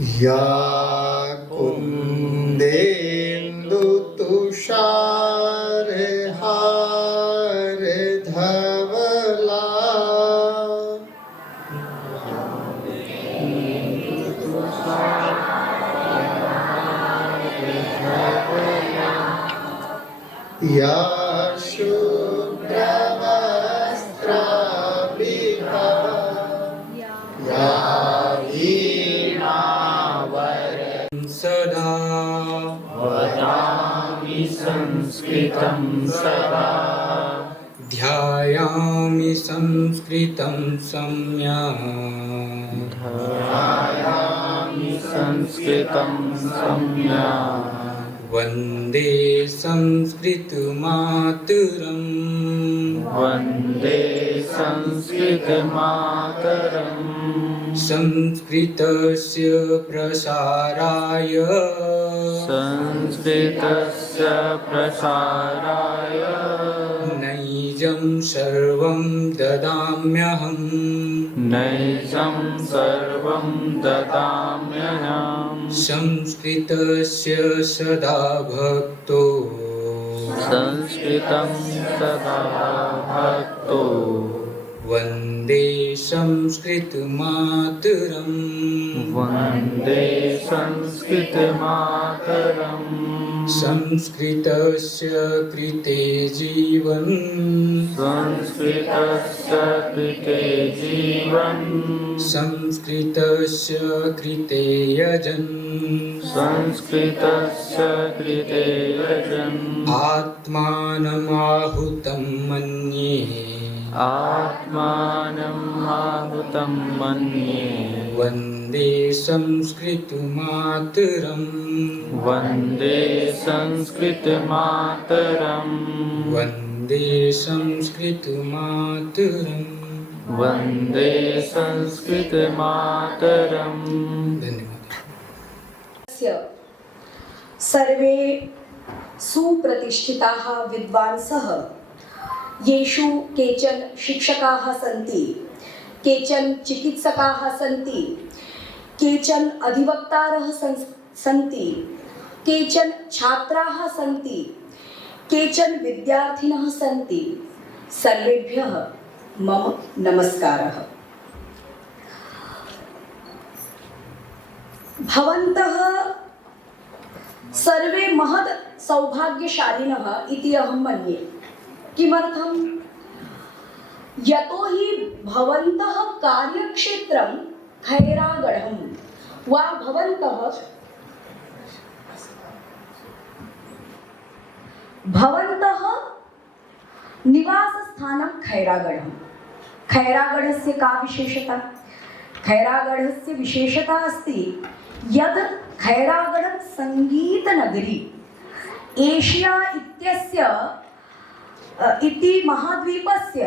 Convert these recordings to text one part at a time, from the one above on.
या कुन्देन्दुतुषारहारधवला या शुभ्रवस्त्रावृता या सदा वदामि संस्कृतं सदा ध्यायामि संस्कृतं सम्यक् ध्यायामि संस्कृतं सम्यक् वन्दे संस्कृतमातरम् वन्दे संस्कृतमातरम् संस्कृतस्य प्रसाराय संस्कृतस्य प्रसाराय नैजं सर्वं ददाम्यहम् नैजं सर्वं ददाम्यहम् संस्कृतस्य सदा भक्तो संस्कृतं सदा भक्तो वन्दे संस्कृतमातरम् वन्दे संस्कृतमातरम् संस्कृतस्य कृते जीवन् संस्कृतस्य कृते जीवन् संस्कृतस्य कृते यजन् संस्कृतस्य कृते यजन् आत्मानमाहुतं मन्ये आत्मानम् आहुतं मन्ये वन्दे संस्कृतमातरम् वन्दे संस्कृतमातरम् वन्दे संस्कृतमातरम् वन्दे संस्कृतमातरम्। धन्यवादः। सर्वे सुप्रतिष्ठिताः विद्वांसः येषु केचन शिक्षकाः सन्ति, केचन चिकित्सकाः सन्ति, केचन अधिवक्तारः सन्ति, केचन छात्राः सन्ति, केचन विद्यार्थिनः सन्ति। सर्वेभ्यः मम नमस्कारः। भवन्तः सर्वे महत् सौभाग्यशालिनः इति अहं मन्ये। किमर्थं? यतोहि भवन्तः कार्यक्षेत्रं खैरागढ़ं वा भवन्तः निवासस्थानं खैरागढ़ं। खैरागढ़स्य का विशेषता? खैरागढ़स्य विशेषता अस्ति यद् खैरागढ़ संगीतनगरी एशिया इति महाद्वीपस्य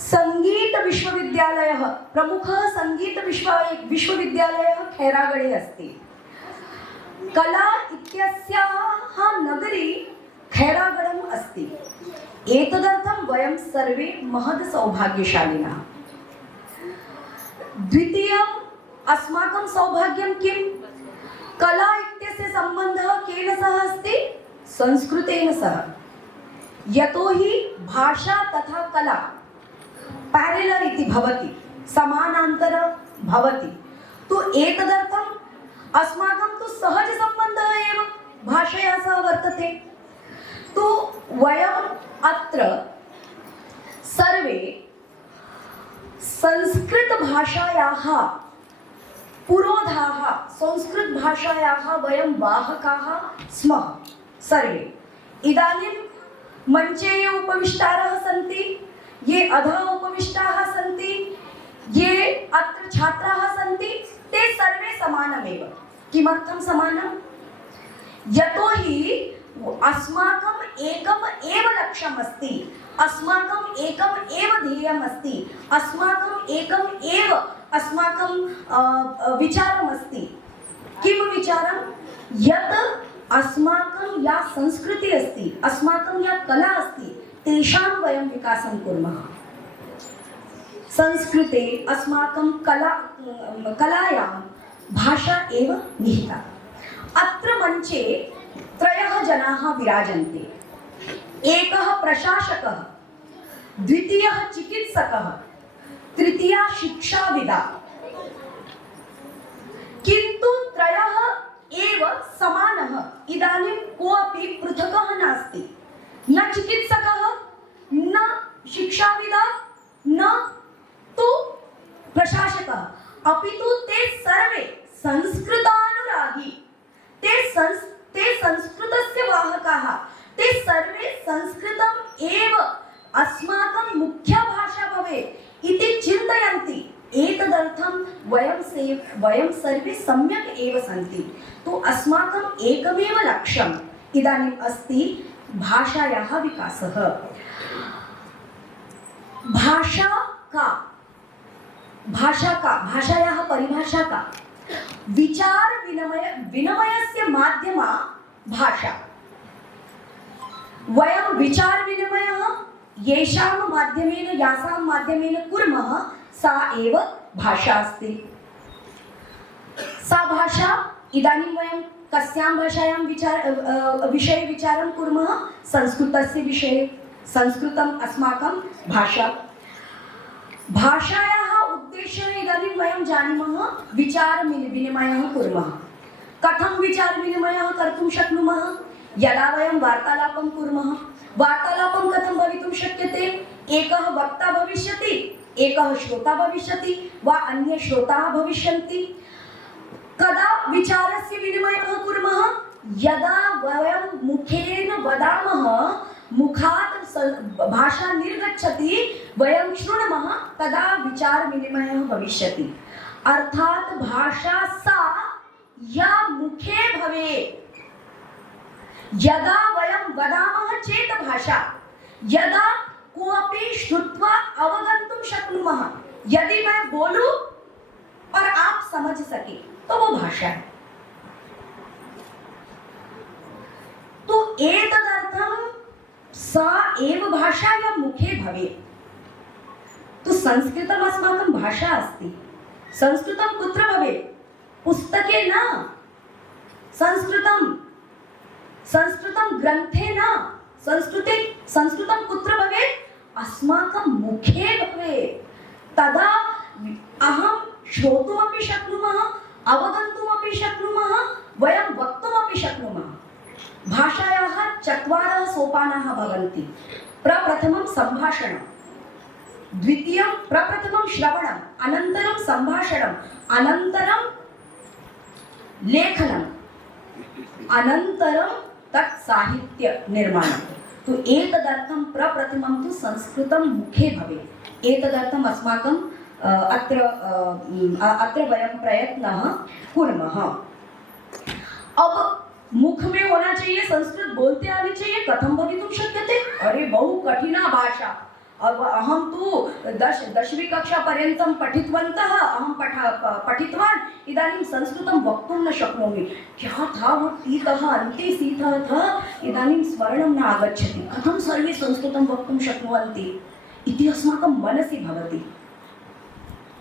संगीतविश्वविद्यालयः, प्रमुखः संगीतविश्वविद्यालयः खैरागढ़े अस्ति। कला इत्यस्याः नगरी खैरागढ़म् अस्ति। एतदर्थं वयं सर्वे महत् सौभाग्यशालिनः। द्वितीयम् अस्माकं सौभाग्यं किं? कला इत्यस्य सम्बन्धः केन सह अस्ति? संस्कृतेन सह। यतोहि भाषा तथा कला पैरेलल इति भवति, समानान्तर भवति। तो एतदर्थम् अस्माकं तु सहज सम्बन्धः एव भाषया सह वर्तते। तो वयम् अत्र सर्वे संस्कृतभाषायाः पुरोधाः, संस्कृतभाषायाः वयं वाहकाः स्मः सर्वे। इदानीं मंचे ये उपविष्टारः सन्ति, ये अधः उपविष्टाः सन्ति, ये अत्र छात्राः सन्ति, ते सर्वे समानमेव। किमर्थं समानं? यतोहि अस्माकम् एकम् एव लक्ष्यम् अस्ति, अस्माकम् एकम् एव ध्येयम् अस्ति, अस्माकम् एकम् एव अस्माकं विचारम् अस्ति। किं विचारं? यत् अस्माकं या संस्कृति अस्ति, अस्माकं या कला अस्ति, तेषां वयं विकासं कुर्मः। संस्कृते अस्माकं कलायां भाषा एव निहिता। अत्र मंचे त्रयः जनाः विराजन्ते। एकः प्रशासकः, द्वितीयः चिकित्सकः, तृतीया शिक्षाविदा। किन्तु त्रयः एव समानः। इदानीं कोऽपि पृथकः नास्ति, न चिकित्सकः, न शिक्षाविदा, न तु प्रशासकः, अपि तु ते सर्वे संस्कृतानुरागी, ते संस्कृतस्य वाहकाः, ते सर्वे संस्कृतम् एव अस्माकं मुख्या भाषा भवेत् इति चिन्तयन्ति। एतदर्थं वयं सर्वे सम्यक् एव सन्ति। तो अस्माकम् एकमेव लक्ष्यम् इदानीम् अस्ति भाषायाः विकासः। भाषायाः परिभाषा का? विचार विनिमयस्य माध्यमा भाषा। वयं विचार विनिमयः येषां माध्यमेन कुर्मः सा एव भाषा अस्ति। सा भाषा इदानीं वयं कस्यां भाषायां विषये विचारं कुर्मः? संस्कृतस्य विषये। संस्कृतम् अस्माकं भाषा। भाषायाः उद्देश्यः इदानीं वयं जानीमः, विचारविनिमयः कुर्मः। कथं विचारविनिमयः कर्तुं शक्नुमः? यदा वयं वार्तालापं कुर्मः। वार्तालापं कथं भवितुं शक्यते? एकः वक्ता भविष्यति, एकः श्रोता भविष्यति, वा अन्ये श्रोताः भविष्यन्ति। कदा विचारस्य विनिमयः कुर्मः? यदा वयं मुखेन वदामः, मुखात् भाषा निर्गच्छति, वयं शृणुमः, तदा विचारविनिमयः भविष्यति। अर्थात् भाषा सा या मुखे भवेत्। यदा वयं वदामः चेत् भाषा, यदा कोऽपि श्रुत्वा अवगन्तुं शक्नुमः। यदि मैं बोलूं और आप समझ सके तो वो भाषा है। तो एतदर्थं सा एव भाषा या मुखे भवेत्। तो संस्कृतम् अस्माकं भाषा अस्ति। संस्कृतं कुत्र भवेत्? पुस्तके न। संस्कृतं ग्रन्थे न। संस्कृतं कुत्र भवेत्? अस्माकं मुखे भवेत्। तदा अहं श्रोतुमपि शक्नुमः, अवगन्तुमपि शक्नुमः, वयं वक्तुमपि शक्नुमः। भाषायाः चत्वारः सोपानाः भवन्ति। प्रप्रथमं सम्भाषणं, द्वितीयं प्रप्रथमं श्रवणम्, अनन्तरं सम्भाषणम्, अनन्तरं लेखनम्, अनन्तरं तत् साहित्य निर्माणं। तो एतदर्थं प्रप्रथमं तु संस्कृतं मुखे भवेत्। एतदर्थम् अस्माकं अत्र वयं प्रयत्नः कुर्मः। अब मुख में होना चाहिए, संस्कृत बोलते आनी चाहिए। कथं भवितुं शक्यते? अरे बहु कठिना भाषा। अब अहं तु दशमी कक्षा पर्यन्तं पठितवन्तः, अहं पठितवान्, इदानीं संस्कृतं वक्तुं न शक्नोमि। क्या था वो तीतः अन्ते सीतः था, इदानीं स्मरणं न आगच्छति। कथं सर्वे संस्कृतं वक्तुं शक्नुवन्ति इति अस्माकं मनसि भवति।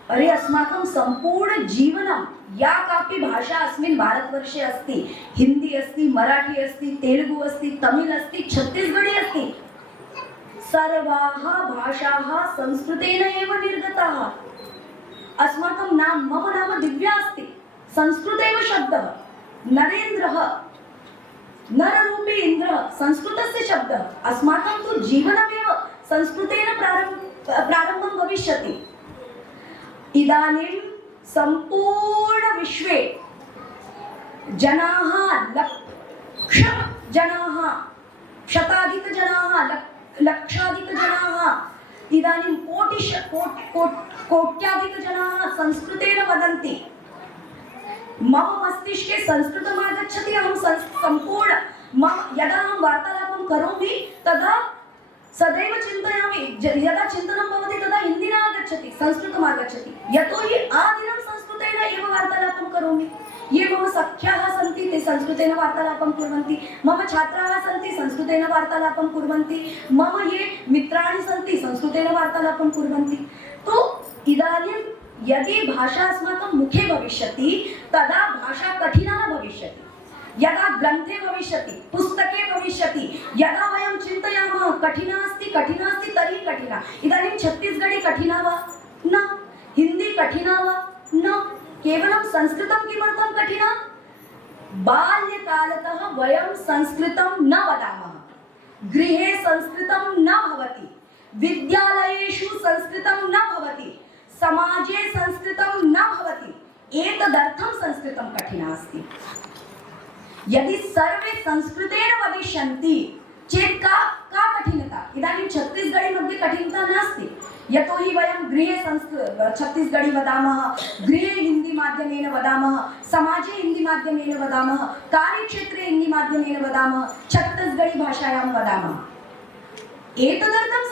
अरे अस्माकं सम्पूर्ण जीवनं या कापि भाषा अस्मिन् भारतवर्षे अस्ति, हिंदी अस्ति, मराठी अस्ति, तेलुगु अस्ति, तमिळ् अस्ति, छत्तीसगढ़ी अस्ति, सर्वाः भाषाः संस्कृतेन एव निर्गताः। अस्माकं नाम, मम नाम दिव्या अस्ति, संस्कृतेव शब्दः। नरेन्द्रः, नररूपी इन्द्रः, संस्कृतस्य शब्दः। अस्माकं तु जीवनमेव संस्कृतेन प्रारम्भं भविष्यति। इदानीं सम्पूर्ण विश्वे जनाः, लक्षजनाः, शताधिकजनाः, लक्षाधिकजनाः, इदानीं कोट्याधिकजनाः संस्कृतेन वदन्ति। मम मस्तिष्के संस्कृतम् आगच्छति। अहं सम्पूर्ण यदा अहं वार्तालापं करोमि तदा सदैव चिन्तयामि, यदा चिन्तनं भवति तदा हिन्दी न आगच्छति, संस्कृतम् आगच्छति। यतोहि आदिनं संस्कृतेन एव वार्तालापं करोमि। ये मम सख्याः सन्ति, ते संस्कृतेन वार्तालापं कुर्वन्ति। मम छात्राः सन्ति, संस्कृतेन वार्तालापं कुर्वन्ति। मम ये मित्राणि सन्ति, संस्कृतेन वार्तालापं कुर्वन्ति। तो इदानीं यदि भाषा अस्माकं मुखे भविष्यति तदा भाषा कठिना न भविष्यति। यदा ग्रन्थे भविष्यति, पुस्तके भविष्यति, यदा वयं चिन्तयामः कठिना अस्ति तर्हि कठिना। इदानीं छत्तीसगढ़ी कठिना वा? न। हिंदी कठिना वा? न। केवलं संस्कृतं किमर्थं कठिना? बाल्यकालतः वयं संस्कृतं न वदामः, गृहे संस्कृतं न भवति, विद्यालयेषु संस्कृतं न भवति, समाजे संस्कृतं न भवति। एतदर्थं संस्कृतं कठिना अस्ति। यदि सर्वे संस्कृतेन वदिष्यन्ति चेत् का कठिनता? इदानीं छत्तीसगढ़ी मध्ये कठिनता नास्ति, यतोहि वयं गृहे छत्तीसगढ़ी वदामः, गृहे हिंदी माध्यमेन वदामः, समाजे हिंदी माध्यमेन वदामः, कार्यक्षेत्रे हिंदी माध्यमेन वदामः, छत्तीसगढ़ी भाषायां वदामः। एतदर्थं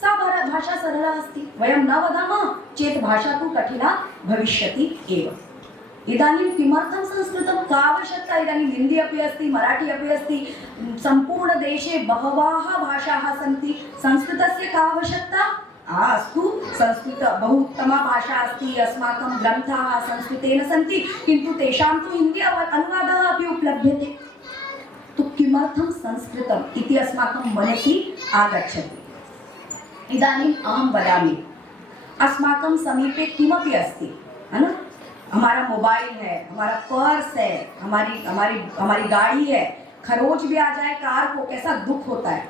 सा भाषा सरला अस्ति। वयं न वदामः चेत् भाषा तु कठिना भविष्यति एव। इदानीं किमर्थं संस्कृतं? का आवश्यकता? इदानीं हिंदी अपि अस्ति, मराठी अपि अस्ति, सम्पूर्णदेशे बहवः भाषाः सन्ति। संस्कृतस्य का आवश्यकता? अस्तु, संस्कृत बहु उत्तमा भाषा अस्ति, अस्माकं ग्रन्थाः संस्कृतेन सन्ति, किन्तु तेषां तु हिंदी अनुवादः अपि उपलभ्यते। तो किमर्थं संस्कृतम् इति अस्माकं मनसि आगच्छति। इदानीम् अहं वदामि, अस्माकं समीपे किमपि अस्ति, है ना? हमारा मोबाइल है, हमारा पर्स है, हमारी गाड़ी है, खरोच भी आ जाए कार को कैसा दुख होता है,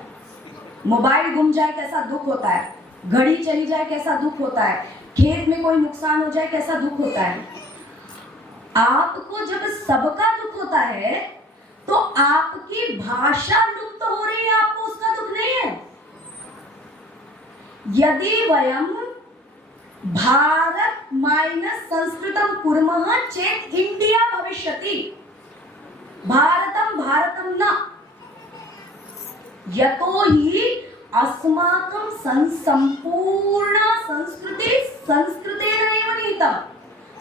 मोबाइल गुम जाए कैसा दुख होता है, घड़ी चली जाए कैसा दुख होता है, खेत में कोई नुकसान हो जाए कैसा दुख होता है। आपको जब सबका दुख होता है तो आपकी भाषा लुप्त हो रही है, आपको उसका दुख नहीं है। यदि वयं भारत माइनस संस्कृतं कुर्मः चेत् इंडिया भविष्यति। भारतं न, यतोहि अस्माकं संपूर्ण संस्कृति संस्कृतेन एव निहितं,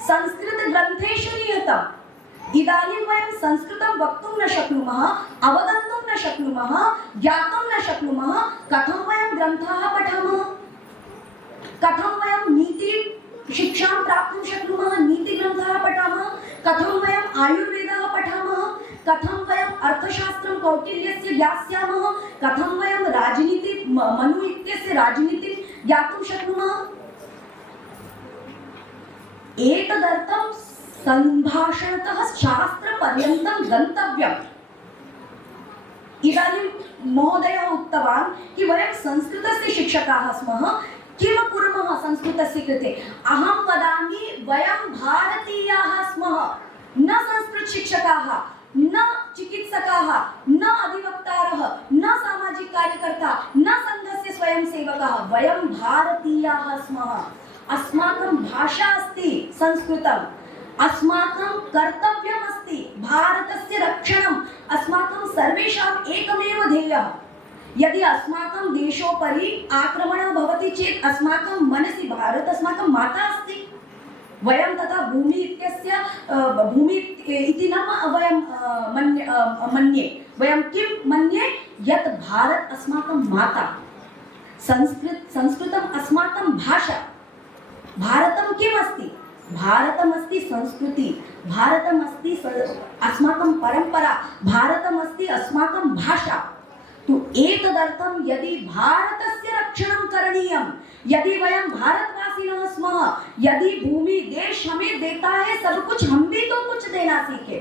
संस्कृत ग्रन्थेषु निहितम्। इदानीं वयं संस्कृतं वक्तुं न शक्नुमः, अवगन्तुं न शक्नुमः, ज्ञातुं न शक्नुमः। कथं वयं ग्रन्थाः पठामः? कथं वयं नीति शिक्षां प्राप्तुं शक्नुमः? नीतिग्रन्थाः पठामः। कथं वयम् आयुर्वेदः पठामः? कथं वयम् अर्थशास्त्रं कौटिल्यस्य ज्ञास्यामः? कथं वयं राजनीति मनु इत्यस्य राजनीतिं ज्ञातुं शक्नुमः? एतदर्थं सम्भाषणतः शास्त्रपर्यन्तं गन्तव्यम्। इदानीं महोदयः उक्तवान् कि वयं संस्कृतस्य शिक्षकाः स्मः, किं कुर्मः संस्कृतस्य कृते? अहं वदामि, वयं भारतीयाः स्मः, न संस्कृत शिक्षकाः, न चिकित्सकाः, न अधिवक्तारः, न सामाजिक कार्यकर्ता, न संघस्य स्वयंसेवकः। वयं भारतीयाः स्मः। अस्माकं भाषा अस्ति संस्कृतम्, अस्माकं कर्तव्यम् अस्ति भारतस्य रक्षणम्। अस्माकं सर्वेषाम् एकमेव ध्येयः। यदि अस्माकं देशोपरि आक्रमणः भवति चेत् अस्माकं मनसि भारत अस्माकं माता अस्ति। वयं तथा भूमि इत्यस्य भूमि इति न वयं मन्ये। वयं किं मन्ये? यत् भारत अस्माकं माता, संस्कृतम् अस्माकं भाषा। भारतं किम् अस्ति? भारतमस्ति संस्कृति, भारतमस्ति अस्माकं परम्परा, भारतमस्ति अस्माकं भाषा। तो एतदर्थं यदि भारतस्य रक्षणं करणीयं, यदि वयं भारतवासिनः स्मः, यदि भूमि देश हमें देता है सब कुछ, हम भी तो कुछ देना सीखे।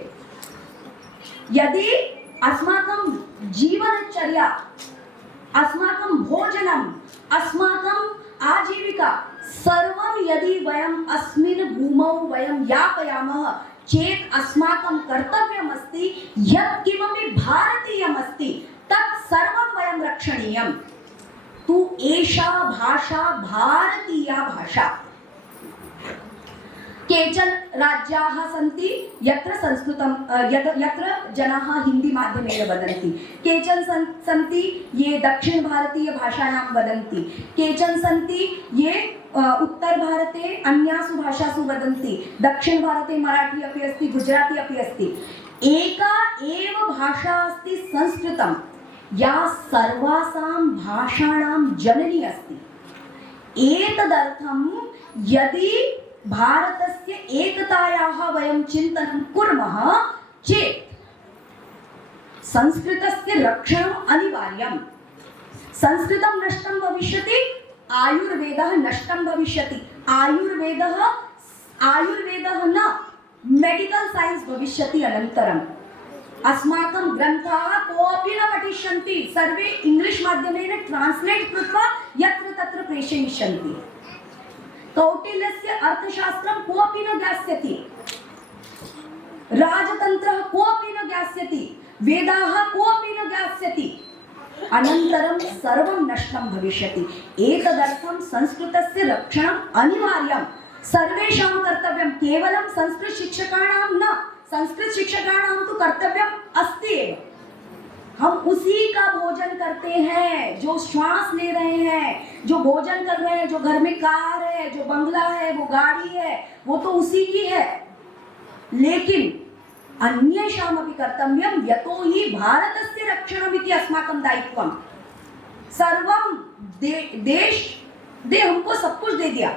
यदि अस्माकं जीवनचर्या, अस्माकं भोजनम्, अस्माकं आजीविका सर्वं यदि वयम् अस्मिन् भूमौ वयं यापयामः चेत् अस्माकं कर्तव्यमस्ति यत् किमपि भारतीयमस्ति तत् सर्वं वयं रक्षणीयम्। तु एषा भाषा भारतीया भाषा। केचन राज्याः सन्ति यत्र संस्कृतं यत्र जनाः हिंदी माध्यमेन वदन्ति, केचन सन्ति ये दक्षिण भारतीय भाषायां वदन्ति, केचन सन्ति ये उत्तर भारते अन्यासु भाषासु वदन्ति, दक्षिण भारते मराठी अपि अस्ति, गुजराती अपि अस्ति। एका एव भाषा अस्ति संस्कृतं, या सर्वासां भाषाणां जननी अस्ति। एतदर्थं यदि भारतस्य एकतायाः वयं चिन्तनं कुर्मः चेत् संस्कृतस्य रक्षणम् अनिवार्यम्। संस्कृतं नष्टं भविष्यति, आयुर्वेदः नष्टं भविष्यति। आयुर्वेदः न मेडिकल साइंस भविष्यति अनन्तरम्। अस्माकं ग्रन्थाः कोऽपि न पठिष्यन्ति, सर्वे इंग्लिश माध्यमेन ट्रान्स्लेट् कृत्वा यत्र तत्र प्रेषयिष्यन्ति। कौटिल्यस्य अर्थशास्त्रं कोऽपि न ज्ञास्यति, राजतन्त्रः कोऽपि न ज्ञास्यति, वेदाः कोऽपि न ज्ञास्यति। अनन्तरं सर्वं नष्टं भविष्यति। एतदर्थं संस्कृतस्य रक्षणम् अनिवार्यं, सर्वेषां कर्तव्यं, केवलं संस्कृत शिक्षकाणां न। संस्कृत शिक्षकाणां तो कर्तव्यम अस्ति एव। हम उसी का भोजन करते हैं, जो श्वास ले रहे हैं, जो भोजन कर रहे हैं, जो घर में कार है, जो बंगला है, वो गाड़ी है, वो तो उसी की है। लेकिन अन्येषामपि कर्तव्यं, यतो हि भारतस्य रक्षणमिति अस्माकं दायित्वं। सर्वं देश हमको सब कुछ दे दिया,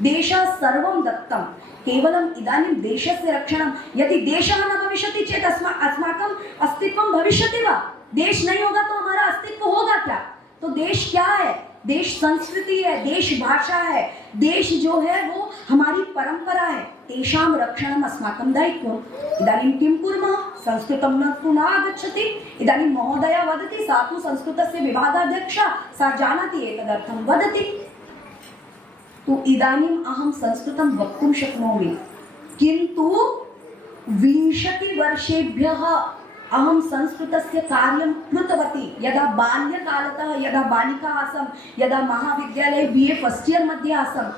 देशः सर्वं दत्तं, केवलम् इदानीं देशस्य रक्षणं। यदि देशः न भविष्यति चेत् अस्माकं अस्तित्वं भविष्यति वा? देश नहीं होगा तो हमारा अस्तित्व होगा क्या? तो देश क्या है? देश संस्कृति है, देश भाषा है, देश जो है वो हमारी परंपरा है। तेषां रक्षणम् अस्माकं दायित्वम्। इदानीं किं कुर्मः? संस्कृतं न आगच्छति। इदानीं महोदया वदति, सा तु संस्कृतस्य विभागाध्यक्षा, सा जानाति, एतदर्थं वदति। तो इदानीम् अहं संस्कृतं वक्तुं शक्नोमि, किन्तु 20 वर्षेभ्यः अहं संस्कृतस्य कार्यं कृतवती। यदा बाल्यकालतः, यदा बालिका आसं, यदा महाविद्यालये BA फर्स्ट इयर मध्ये आसं,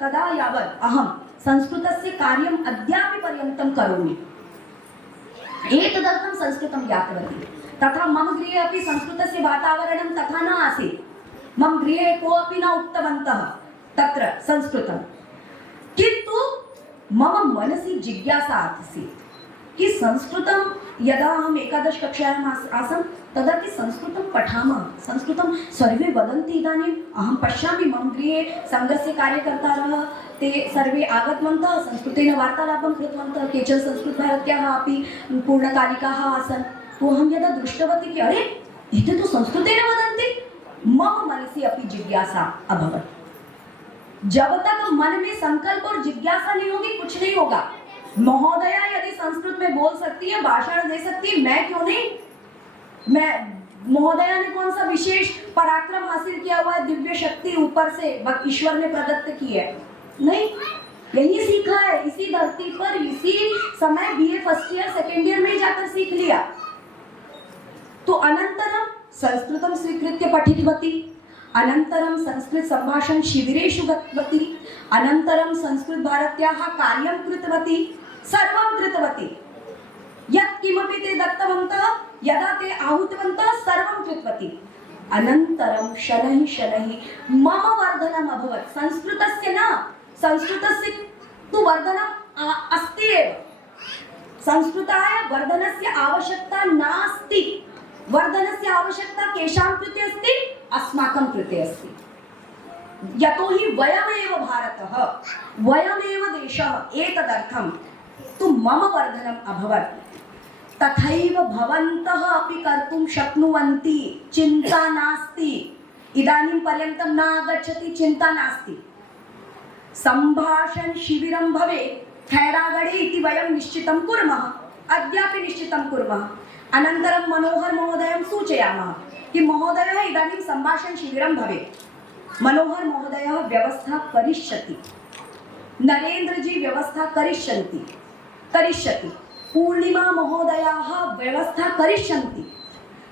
तदा यावत् अहं संस्कृतस्य कार्यम् अद्यापि पर्यन्तं करोमि। एतदर्थं संस्कृतं ज्ञातवती। तथा मम गृहे अपि संस्कृतस्य वातावरणं तथा न आसीत्। मम गृहे कोऽपि न उक्तवन्तः तत्र संस्कृतं, किन्तु मम मनसि जिज्ञासा आसीत् कि संस्कृतं, यदा अहम् एकादश कक्षायाम् आसं तदा कि संस्कृतं पठामः, संस्कृतं सर्वे वदन्ति। इदानीम् अहं पश्यामि, मम गृहे सङ्घस्य कार्यकर्तारः ते सर्वे आगतवन्तः, संस्कृतेन वार्तालापं कृतवन्तः, केचन संस्कृतभारत्याः अपि पूर्णकालिकाः आसन्। तो अहं यदा दृष्टवती कि अरे एते तु संस्कृतेन वदन्ति, मम मनसि अपि जिज्ञासा अभवत्। जब तक मन में संकल्प और जिज्ञासा नहीं होगी, कुछ नहीं होगा। महोदया यदि संस्कृत में बोल सकती है, भाषण दे सकती है, मैं क्यों नहीं? महोदया ने कौन सा विशेष पराक्रम हासिल किया हुआ है, दिव्य शक्ति ऊपर से ईश्वर ने प्रदत्त की है? नहीं, यही सीखा है, इसी धरती पर, इसी समय BA first year second year में जाकर सीख लिया। तो अनन्तरं संस्कृतं स्वीकृत्य पठितवती, अनन्तरं संस्कृत संभाषण शिबिरेषु गतवती, अनन्तरं संस्कृत भारत्याः कार्यं कृतवती, सर्वं कृतवती। यत् किमपि ते दत्तवन्तः, यदा ते आहूतवन्तः, सर्वं कृतवती। अनन्तरं शनैः शनैः मम वर्धनम् अभवत्। संस्कृतस्य न, संस्कृतस्य तु वर्धनम् अस्ति एव। संस्कृताय वर्धनस्य आवश्यकता नास्ति। वर्धनस्य आवश्यकता केषां कृते अस्ति? अस्माकं कृते अस्ति। यतो हि वयमेव भारतः, वयमेव देशः, एतदर्थं तु मम वर्धनम् अभवत्। तथैव भवन्तः अपि कर्तुं शक्नुवन्ति, चिन्ता नास्ति। इदानीं पर्यन्तं न आगच्छति, चिन्ता नास्ति। सम्भाषण शिबिरं भवेत् खैरागढे इति वयं निश्चितं कुर्मः, अद्यापि निश्चितं कुर्मः। अनन्तरं मनोहर महोदयं सूचयामः कि महोदयः इदानीं सम्भाषण शिबिरं भवेत्। मनोहर महोदयः व्यवस्था करिष्यति, नरेन्द्रजी व्यवस्था करिष्यति, पूर्णिमा महोदयाः व्यवस्था करिष्यन्ति,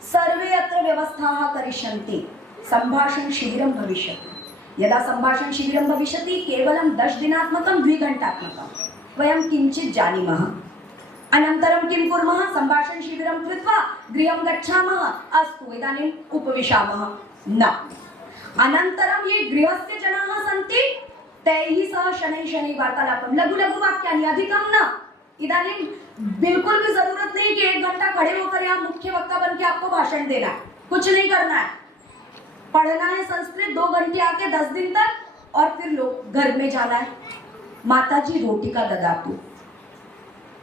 सर्वे अत्र व्यवस्थाः करिष्यन्ति। सम्भाषण शिबिरं भविष्यति। यदा सम्भाषण शिबिरं भविष्यति, केवलं 10 दिनात्मकं, 2 घण्टात्मकं वयं किञ्चित् जानीमः। अनन्तरं किं कुर्मः? सम्भाषण शिबिरं कृत्वा गृहं गच्छामः, अस्तु इदानीम् उपविशामः न। अनन्तरं ये गृहस्य जनाः सन्ति, तैः सह शनैः वार्तालापं, लघु लघु वाक्यानि, अधिकं न। इदानीं बिल्कुल भी जरूरत नहीं कि 1 घंटा खड़े होकर यहाँ मुख्य वक्ता बन के आपको भाषण देना है, कुछ नहीं करना है। पढ़ना है संस्कृत 2 घंटे आके 10 दिन तक और फिर लोग घर में जाना है। माताजी रोटिका ददातु,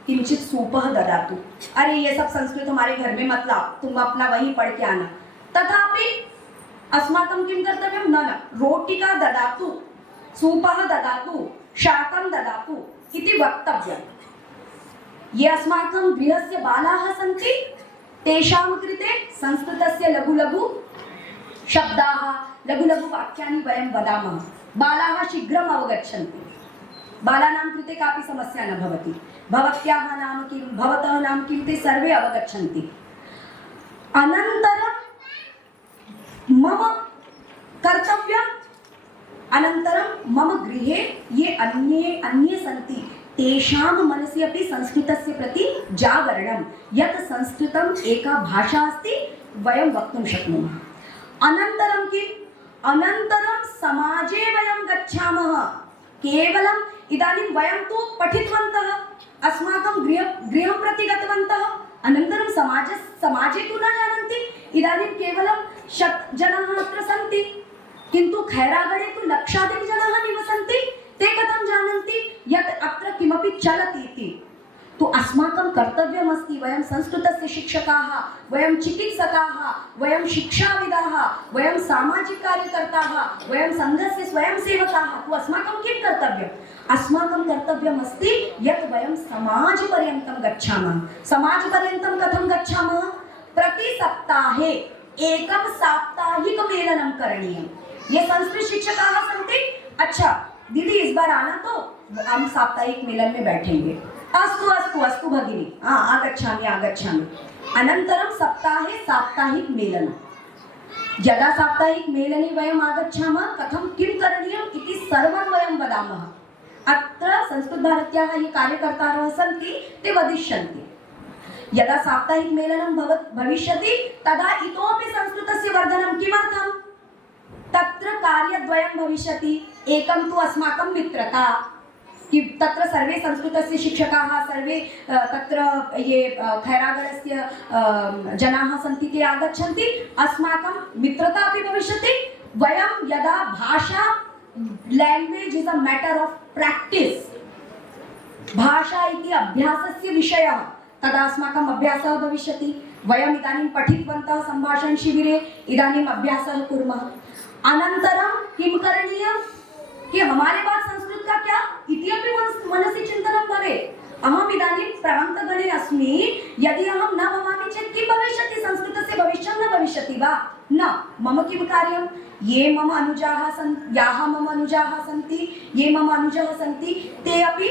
किंचित सूपः ददातु। अरे ये सब संस्कृत हमारे घर में मत लाओ, तुम अपना वही पढ़ के आना। तथापि अस्माकं किं कर्तव्यं? न रोटिका ददातु, सूपः ददातु, शाकं ददातु इति वक्तव्यम्। ये अस्माकं गृहस्य बालाः सन्ति तेषां कृते संस्कृतस्य लघु लघु शब्दाः, लघु लघु वाक्यानि वयं वदामः। बालाः शीघ्रम् अवगच्छन्ति, बालानां कृते कापि समस्या न भवति। भवत्याः नाम किं, भवतः नाम किं, ते सर्वे अवगच्छन्ति। अनन्तरं मम कर्तव्यम्, अनन्तरं मम गृहे ये अन्ये सन्ति तेषां मनसि अपि संस्कृतस्य प्रति जागरणं, यत् संस्कृतम् एका भाषा अस्ति, वयं वक्तुं शक्नुमः। अनन्तरं किम्? अनन्तरं समाजे वयं गच्छामः। केवलम् इदानीं वयं तु पठितवन्तः, अस्माकं गृहं प्रति गतवन्तः, अनन्तरं समाजे तु न जानन्ति। इदानीं केवलं 100 जनाः अत्र सन्ति, किन्तु खैरागडे तु लक्षाधिक जनाः निवसन्ति। ते कथं जानन्ति यत् अत्र किमपि चलति इति? तो अस्माकं कर्तव्यमस्ति, वयं संस्कृतस्य शिक्षकाः, वयं चिकित्सकाः, वयं शिक्षाविदाः, वयं सामाजिककार्यकर्ताः, वयं संघस्य स्वयंसेवकाः। तो अस्माकं किं कर्तव्यम्? अस्माकं कर्तव्यमस्ति यत् वयं समाजपर्यन्तं गच्छामः। समाजपर्यन्तं कथं गच्छामः? प्रति सप्ताहे एकं साप्ताहिकमेलनं करणीयं। ये संस्कृत शिक्षकाः सन्ति, अच्छा दीदी इस बार आना तो हम साप्ताहिक मेलन में बैठेंगे। अस्तु अस्तु अस्तु भगिनी, आगच्छामि आगच्छामि। अनन्तरं सप्ताहे साप्ताहिक मेलनं। यदा साप्ताहिक मेलने वयम् आगच्छामः, कथं किं करणीयम् इति सर्वं वयं वदामः। अत्र संस्कृतभारत्याः ये कार्यकर्तारः सन्ति ते वदिष्यन्ति। यदा साप्ताहिक मेलनं भविष्यति तदा इतोपि संस्कृतस्य वर्धनं। किमर्थं? तत्र कार्यद्वयं भविष्यति। एकं तु अस्माकं मित्रता, कि तत्र सर्वे संस्कृतस्य शिक्षकाः, सर्वे तत्र ये खैरागडस्य जनाः सन्ति ते आगच्छन्ति, अस्माकं मित्रता अपि भविष्यति। वयं यदा भाषा, language is a matter of practice, भाषा इति अभ्यासस्य विषयः, तदा अस्माकम् अभ्यासः भविष्यति। वयम् इदानीं पठितवन्तः सम्भाषण शिबिरे, इदानीम् अभ्यासः कुर्मः। अनन्तरं किं करणीयं कि हमारे पास संस्कृत का क्या इति अपि मनसि चिन्तनं भवेत्। अहम् इदानीं प्रान्तगणे अस्मि, यदि अहं न भवामि चेत् किं भविष्यति? संस्कृतस्य भविष्यं न भविष्यति वा? न। मम किं कार्यं? ये मम अनुजाः सन्ति, याः मम अनुजाः सन्ति, ये मम अनुजः सन्ति, ते अपि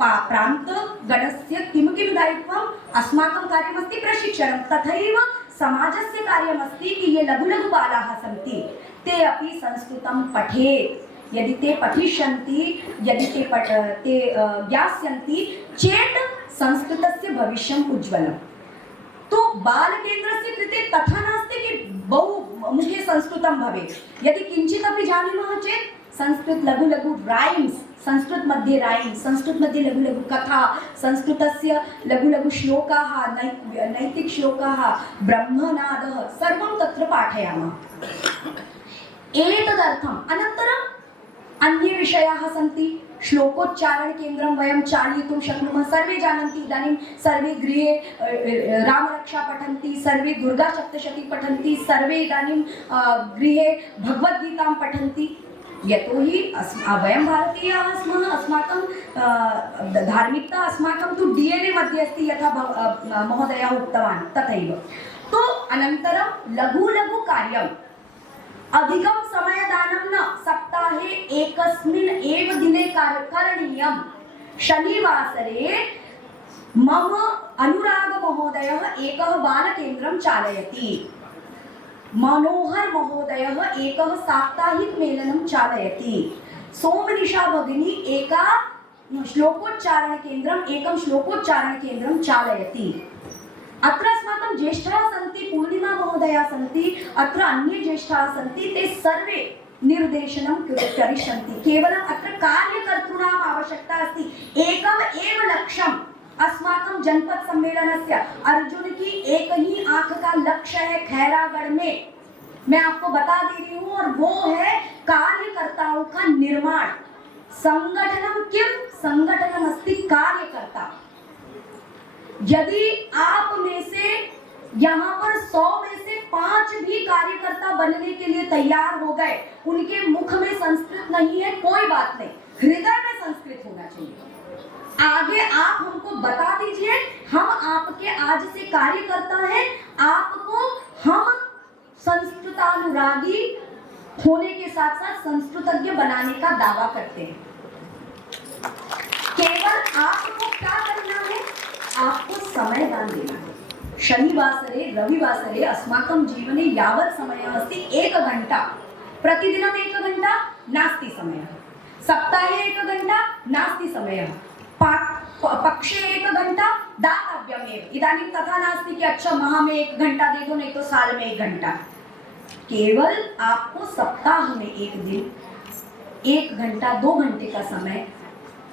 प्रान्तगणस्य किं दायित्वम्? अस्माकं कार्यमस्ति प्रशिक्षणं। तथैव समाजस्य कार्यमस्ति कि ये लघु लघु बालाः सन्ति ते अपि संस्कृतं पठेत्। यदि ते पठिष्यन्ति, यदि ते ज्ञास्यन्ति चेत् संस्कृतस्य भविष्यम् उज्ज्वलम्। तो बालकेन्द्रस्य कृते तथा नास्ति कि बहुमुखे संस्कृतं भवेत्। यदि किञ्चित् अपि जानीमः चेत् संस्कृत लघु लघु राइम्स, संस्कृत मध्ये राइम्स, संस्कृत मध्ये लघु लघु कथा, संस्कृतस्य लघु लघु श्लोकाः, नैतिक श्लोकाः, ब्रह्मनादः, सर्वं तत्र पाठयामः। एतदर्थम् अनन्तरम् अन्ये विषयाः सन्ति। श्लोकोच्चारण केन्द्रं वयं चालयितुं शक्नुमः। सर्वे जानन्ति, इदानीं सर्वे गृहे रामरक्षा पठन्ति, सर्वे दुर्गा सप्तशती पठन्ति, सर्वे इदानीं गृहे भगवद्गीतां पठन्ति। यतोहि वयं भारतीयाः स्मः, अस्माकं धार्मिकता अस्माकं तु DNA मध्ये अस्ति, यथा महोदयः उक्तवान् तथैव। तो अनन्तरं लघु लघु कार्यम्, अधिकं समयदानं न, सप्ताहे एकस्मिन् एव दिने करणीयम्। शनिवासरे मम अनुराग महोदयः एकः बालकेन्द्रं चालयति, मनोहर महोदयः एकः साप्ताहिक मेलनं चालयति, सोमनिशा भगिनी एकं श्लोकोच्चारण केन्द्रं चालयति। अत्र अस्माकं ज्येष्ठाः सन्ति, पूर्णिमा महोदया सन्ति, अत्र अन्ये ज्येष्ठाः सन्ति, ते सर्वे निर्देशनं करिष्यन्ति। केवलम् अत्र कार्यकर्तॄणाम् आवश्यकता अस्ति। एकम् एव लक्ष्यम् अस्माकं जनपद सम्मेलनस्य। अर्जुन की एक ही आंख का लक्ष्य है खैरागढ़ में मैं आपको बता दे रही हूँ, और वो है कार्यकर्ताओं का निर्माण। संगठनम किम संगठनम अस्ति कार्यकर्ता। यदि आप में से यहाँ पर 100 में से 5 भी कार्यकर्ता बनने के लिए तैयार हो गए, उनके मुख में संस्कृत नहीं है, कोई बात नहीं, हृदय में संस्कृत होना चाहिए। आगे आप हमको बता दीजिए, हम आपके आज से कार्यकर्ता हैं, आपको हम संस्कृतानुरागी होने के साथ साथ संस्कृतज्ञ बनाने का दावा करते हैं। केवल आपको क्या करना है, आपको समय दान देना है। शनिवासरे रविवासरे अस्माकं जीवने यावत् समयः अस्ति 1 घण्टा, प्रतिदिनम् 1 घण्टा नास्ति समयः, सप्ताहे 1 घण्टा नास्ति समयः, पक्षे 1 घण्टा दातव्यमेव। इदानीं तथा नास्ति कि अच्छा माह में 1 घण्टा दे दो, नहीं तो साल में 1 घण्टा। केवल आपको सप्ताह में 1 दिन 1 घण्टा 2 घंटे का समय,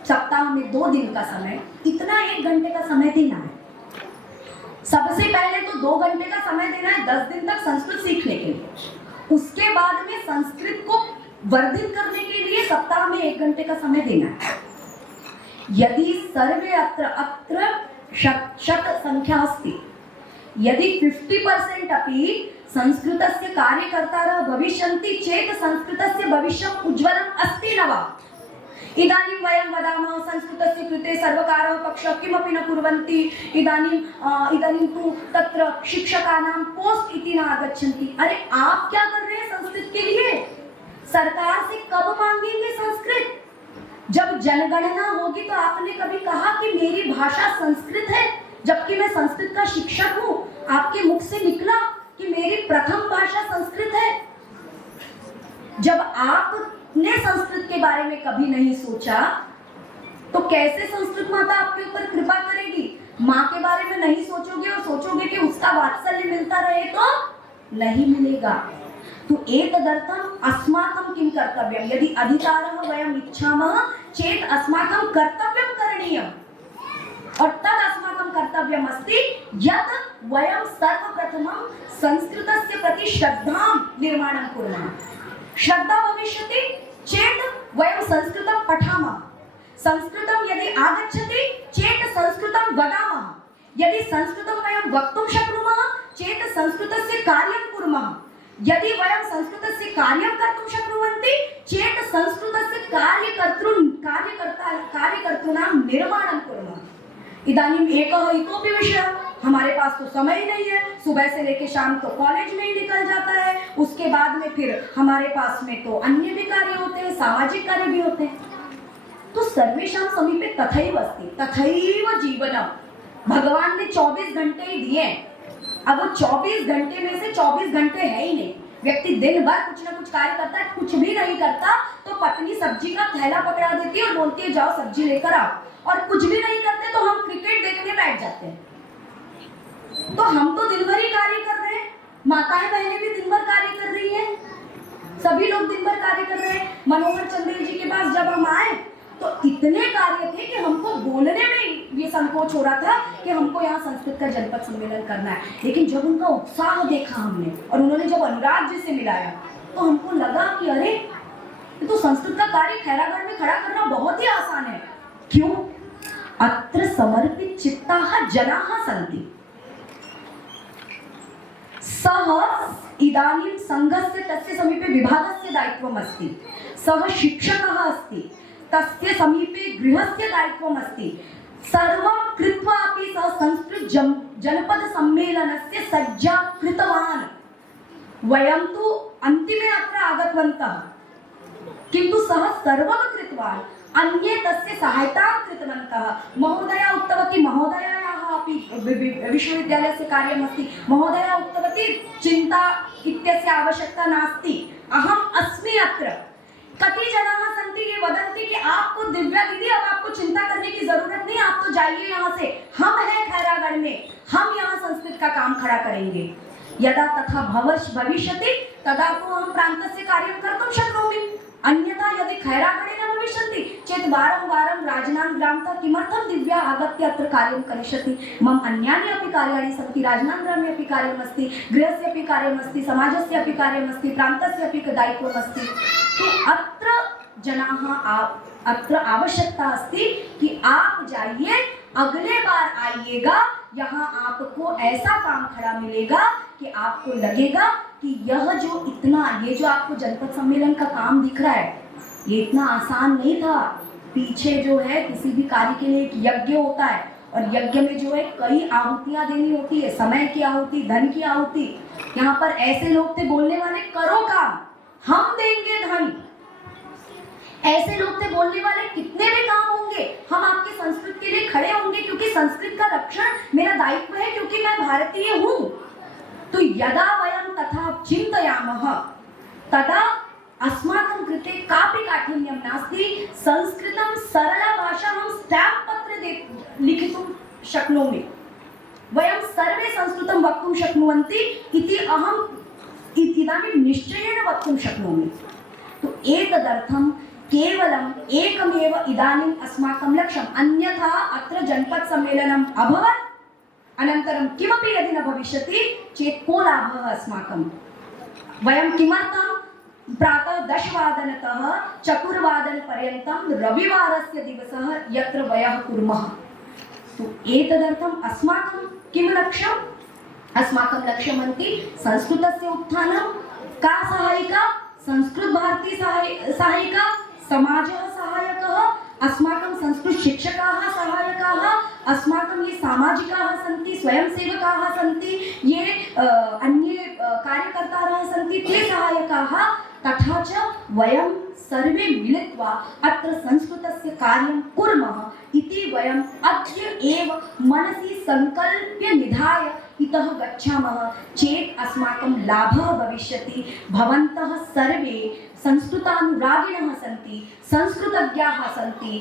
सप्ताह में 2 दिन का समय, इतना 1 घंटे का समय देना है। सबसे पहले तो 2 घंटे का समय देना है 10 दिन तक संस्कृत सीखने के लिए। उसके बाद में संस्कृत को वर्धित करने के लिए सप्ताह में 1 घंटे का समय देना है। यदि सर्वे अत्र शत संख्या अस्ति, यदि 50% अपि संस्कृतस्य कार्यकर्तारः भविष्यन्ति चेत् संस्कृतस्य भविष्यम् उज्ज्वलम् अस्ति न वा? इदानीं वयं वदामः संस्कृतस्य कृते सर्वकारः पक्षः किमपि न कुर्वन्ति, इदानीं तु तत्र शिक्षकानां पोस्ट इति न आगच्छन्ति। अरे आप क्या कर रहे हैं संस्कृत के लिए? सरकार से कब मांगेंगे संस्कृत? जब जनगणना होगी तो आपने कभी कहा कि मेरी भाषा संस्कृत है, जबकि मैं संस्कृत का शिक्षक हूँ? आपके मुख से निकला कि मेरी प्रथम भाषा संस्कृत है? जब आपने संस्कृत के बारे में कभी नहीं सोचा तो कैसे संस्कृत माता आपके ऊपर कृपा करेगी? माँ के बारे में नहीं सोचोगे और सोचोगे कि उसका वात्सल्य मिलता रहे तो नहीं मिलेगा। तो एतदर्थम् अस्माकं किं कर्तव्यं? यदि अधिकारः वयम् इच्छामः चेत् अस्माकं कर्तव्यं करणीयम्। और तद अस्माकं कर्तव्यम् अस्ति यत् वयं सर्वप्रथमं संस्कृतस्य प्रति श्रद्धां निर्माणं कुर्मः। श्रद्धा भविष्यति चेत् वयं संस्कृतं पठामः, संस्कृतं यदि आगच्छति चेत् संस्कृतं वदामः, यदि संस्कृतं वयं वक्तुं शक्नुमः चेत् संस्कृतस्य कार्यं कुर्मः, यदि वयं संस्कृतस्य कार्यं कर्तुं शक्नुवन्ति चेत् संस्कृतस्य कार्यकर्तॄणां निर्माणं कुर्मः। इदानीं एकः इतोपि विषयः, हमारे पास तो समय ही नहीं है, सुबह से लेकर शाम तो कॉलेज में ही निकल जाता है, उसके बाद में फिर हमारे पास में तो अन्य भी कार्य होते हैं, सामाजिक कार्य भी होते हैं। तो सर्वेषां समीपे तथैव अस्ति, तथैव जीवनम्। भगवान ने 24 घंटे ही दिए, अब वो 24 घंटे में से 24 घंटे है ही नहीं। व्यक्ति दिन भर कुछ ना कुछ कार्य करता है, कुछ भी नहीं करता तो पत्नी सब्जी का थैला पकड़ा देती है और बोलती है जाओ सब्जी लेकर आओ, और कुछ भी नहीं करते तो हम क्रिकेट देखने बैठ जाते हैं। तो हम तो दिन भर ही कार्य कर रहे हैं, माताएं बहनें भी दिन भर कार्य कर रही हैं, सभी लोग दिन भर कार्य कर रहे हैं। मनोहर चंदेल जी के पास जब हम आए तो इतने कार्य थे कि हमको बोलने में ये संकोच हो रहा था कि हमको यहाँ संस्कृत का जनपद सम्मेलन करना है। लेकिन जब उनका उत्साह देखा हमने और उन्होंने जब अनुराग जी से मिलाया तो हमको लगा कि अरे तो संस्कृत का कार्य खैरागढ़ में खड़ा करना बहुत ही आसान है। क्यों? अत्र समर्पित चित्ताः जनाः सन्ति। सः इदानीं संघस्य तस्य समीपे विभागस्य दायित्वम् अस्ति, सः शिक्षकः अस्ति, तस्य समीपे गृहस्य दायित्वम् अस्ति। सर्वं कृत्वा अपि सः संस्कृत जनपद सम्मेलनस्य सज्जा कृतवान्। वयं तु अन्तिमे अत्र आगतवन्तः, किन्तु सः सर्वं कृतवान्, अन्ये तस्य सहायतां कृतवन्तः। महोदया उक्तवती, महोदयायाः अपि विश्वविद्यालयस्य कार्यमस्ति, महोदया उक्तवती चिन्ता इत्यस्य आवश्यकता नास्ति, अहम् अस्मि अत्र। कति जनाः सन्ति ये वदन्ति कि आपको दिव्या दीदी अब आपको चिंता करने की जरूरत नहीं, आप तो जाइए यहाँ से, हम हैं खैरागढ़ में, हम यहाँ संस्कृत का काम खड़ा करेंगे। यदा तथा भविष्यति तदा तु अहं प्रान्तस्य कार्यं कर्तुं शक्नोमि। अन्यथा यदि खैरागणे न भविष्यन्ति चेत् वारं वारं राजनान् ग्रामतः किमर्थं दिव्या आगत्य अत्र कार्यं करिष्यति। मम अन्यानि अपि कार्याणि सन्ति, राजनान् ग्रामे अपि कार्यमस्ति, गृहस्य अपि कार्यमस्ति, समाजस्य अपि कार्यमस्ति, प्रान्तस्य अपि दायित्वमस्ति। तो अत्र जनाः अत्र आवश्यकता अस्ति कि आप जाइए, अगले बार आइएगा, यहाँ आपको ऐसा काम खड़ा मिलेगा कि आपको लगेगा कि ये जो आपको जनपद सम्मेलन का काम दिख रहा है, ये इतना आसान नहीं था। पीछे जो है किसी भी कार्य के लिए एक यज्ञ होता है, और यज्ञ में जो है कई आहुतियां देनी होती है, समय की आहुति, धन की आहुति। यहाँ पर ऐसे लोग थे बोलने वाले, करो काम, हम देंगे धन। ऐसे लोग थे बोलने वाले, कितने भी काम होंगे हम आपकी संस्कृत के लिए खड़े होंगे, क्योंकि संस्कृत का रक्षण मेरा दायित्व है, क्योंकि मैं भारतीय हूँ। तो यदा वयं तथा चिन्तयामः तदा अस्माकं कृते कापि काठिन्यं नास्ति। संस्कृतं सरला भाषा, हम स्टैम्प पत्र लिखितुं शक्नोमि, वयं सर्वे संस्कृतं वक्तुं शक्नुवन्ति इति अहम् इदानीं निश्चयेन वक्तुं शक्नोमि। तो एतदर्थं केवलम् एकमेव इदानीम् अस्माकं लक्ष्यम्, अन्यथा अत्र जनपद सम्मेलनम् अभवत्, अनन्तरं किमपि यदि न भविष्यति चेत् को लाभः अस्माकं। वयं किमर्थं प्रातः 10 वादनतः चतुर्वादनपर्यन्तं रविवारस्य दिवसः यत्र वयः कुर्मः। तो एतदर्थम् अस्माकं किं लक्ष्यम्? अस्माकं लक्ष्यमस्ति संस्कृतस्य उत्थानं। का सहायिका? संस्कृत भारती सहायिका, समाजः सहायकः, अस्माकं संस्कृत शिक्षकाः सहायकाः, अस्माकं ये सामाजिकाः सन्ति, स्वयंसेवकाः सन्ति, ये अन्ये कार्यकर्तारः सन्ति, ते सहायकाः, तथा च वयं सर्वे मिलित्वा अत्र संस्कृतस्य कार्यं कुर्मः इति वयम् अद्य एव मनसि सङ्कल्प्य निधाय इतः गच्छामः चेत् अस्माकं लाभः भविष्यति। भवन्तः सर्वे संस्कृतानुरागिणः सन्ति, संस्कृतज्ञाः सन्ति,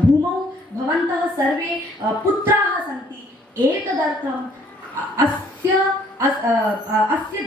भूमौ भवन्तः सर्वे पुत्राः सन्ति। एतदर्थम् अस्य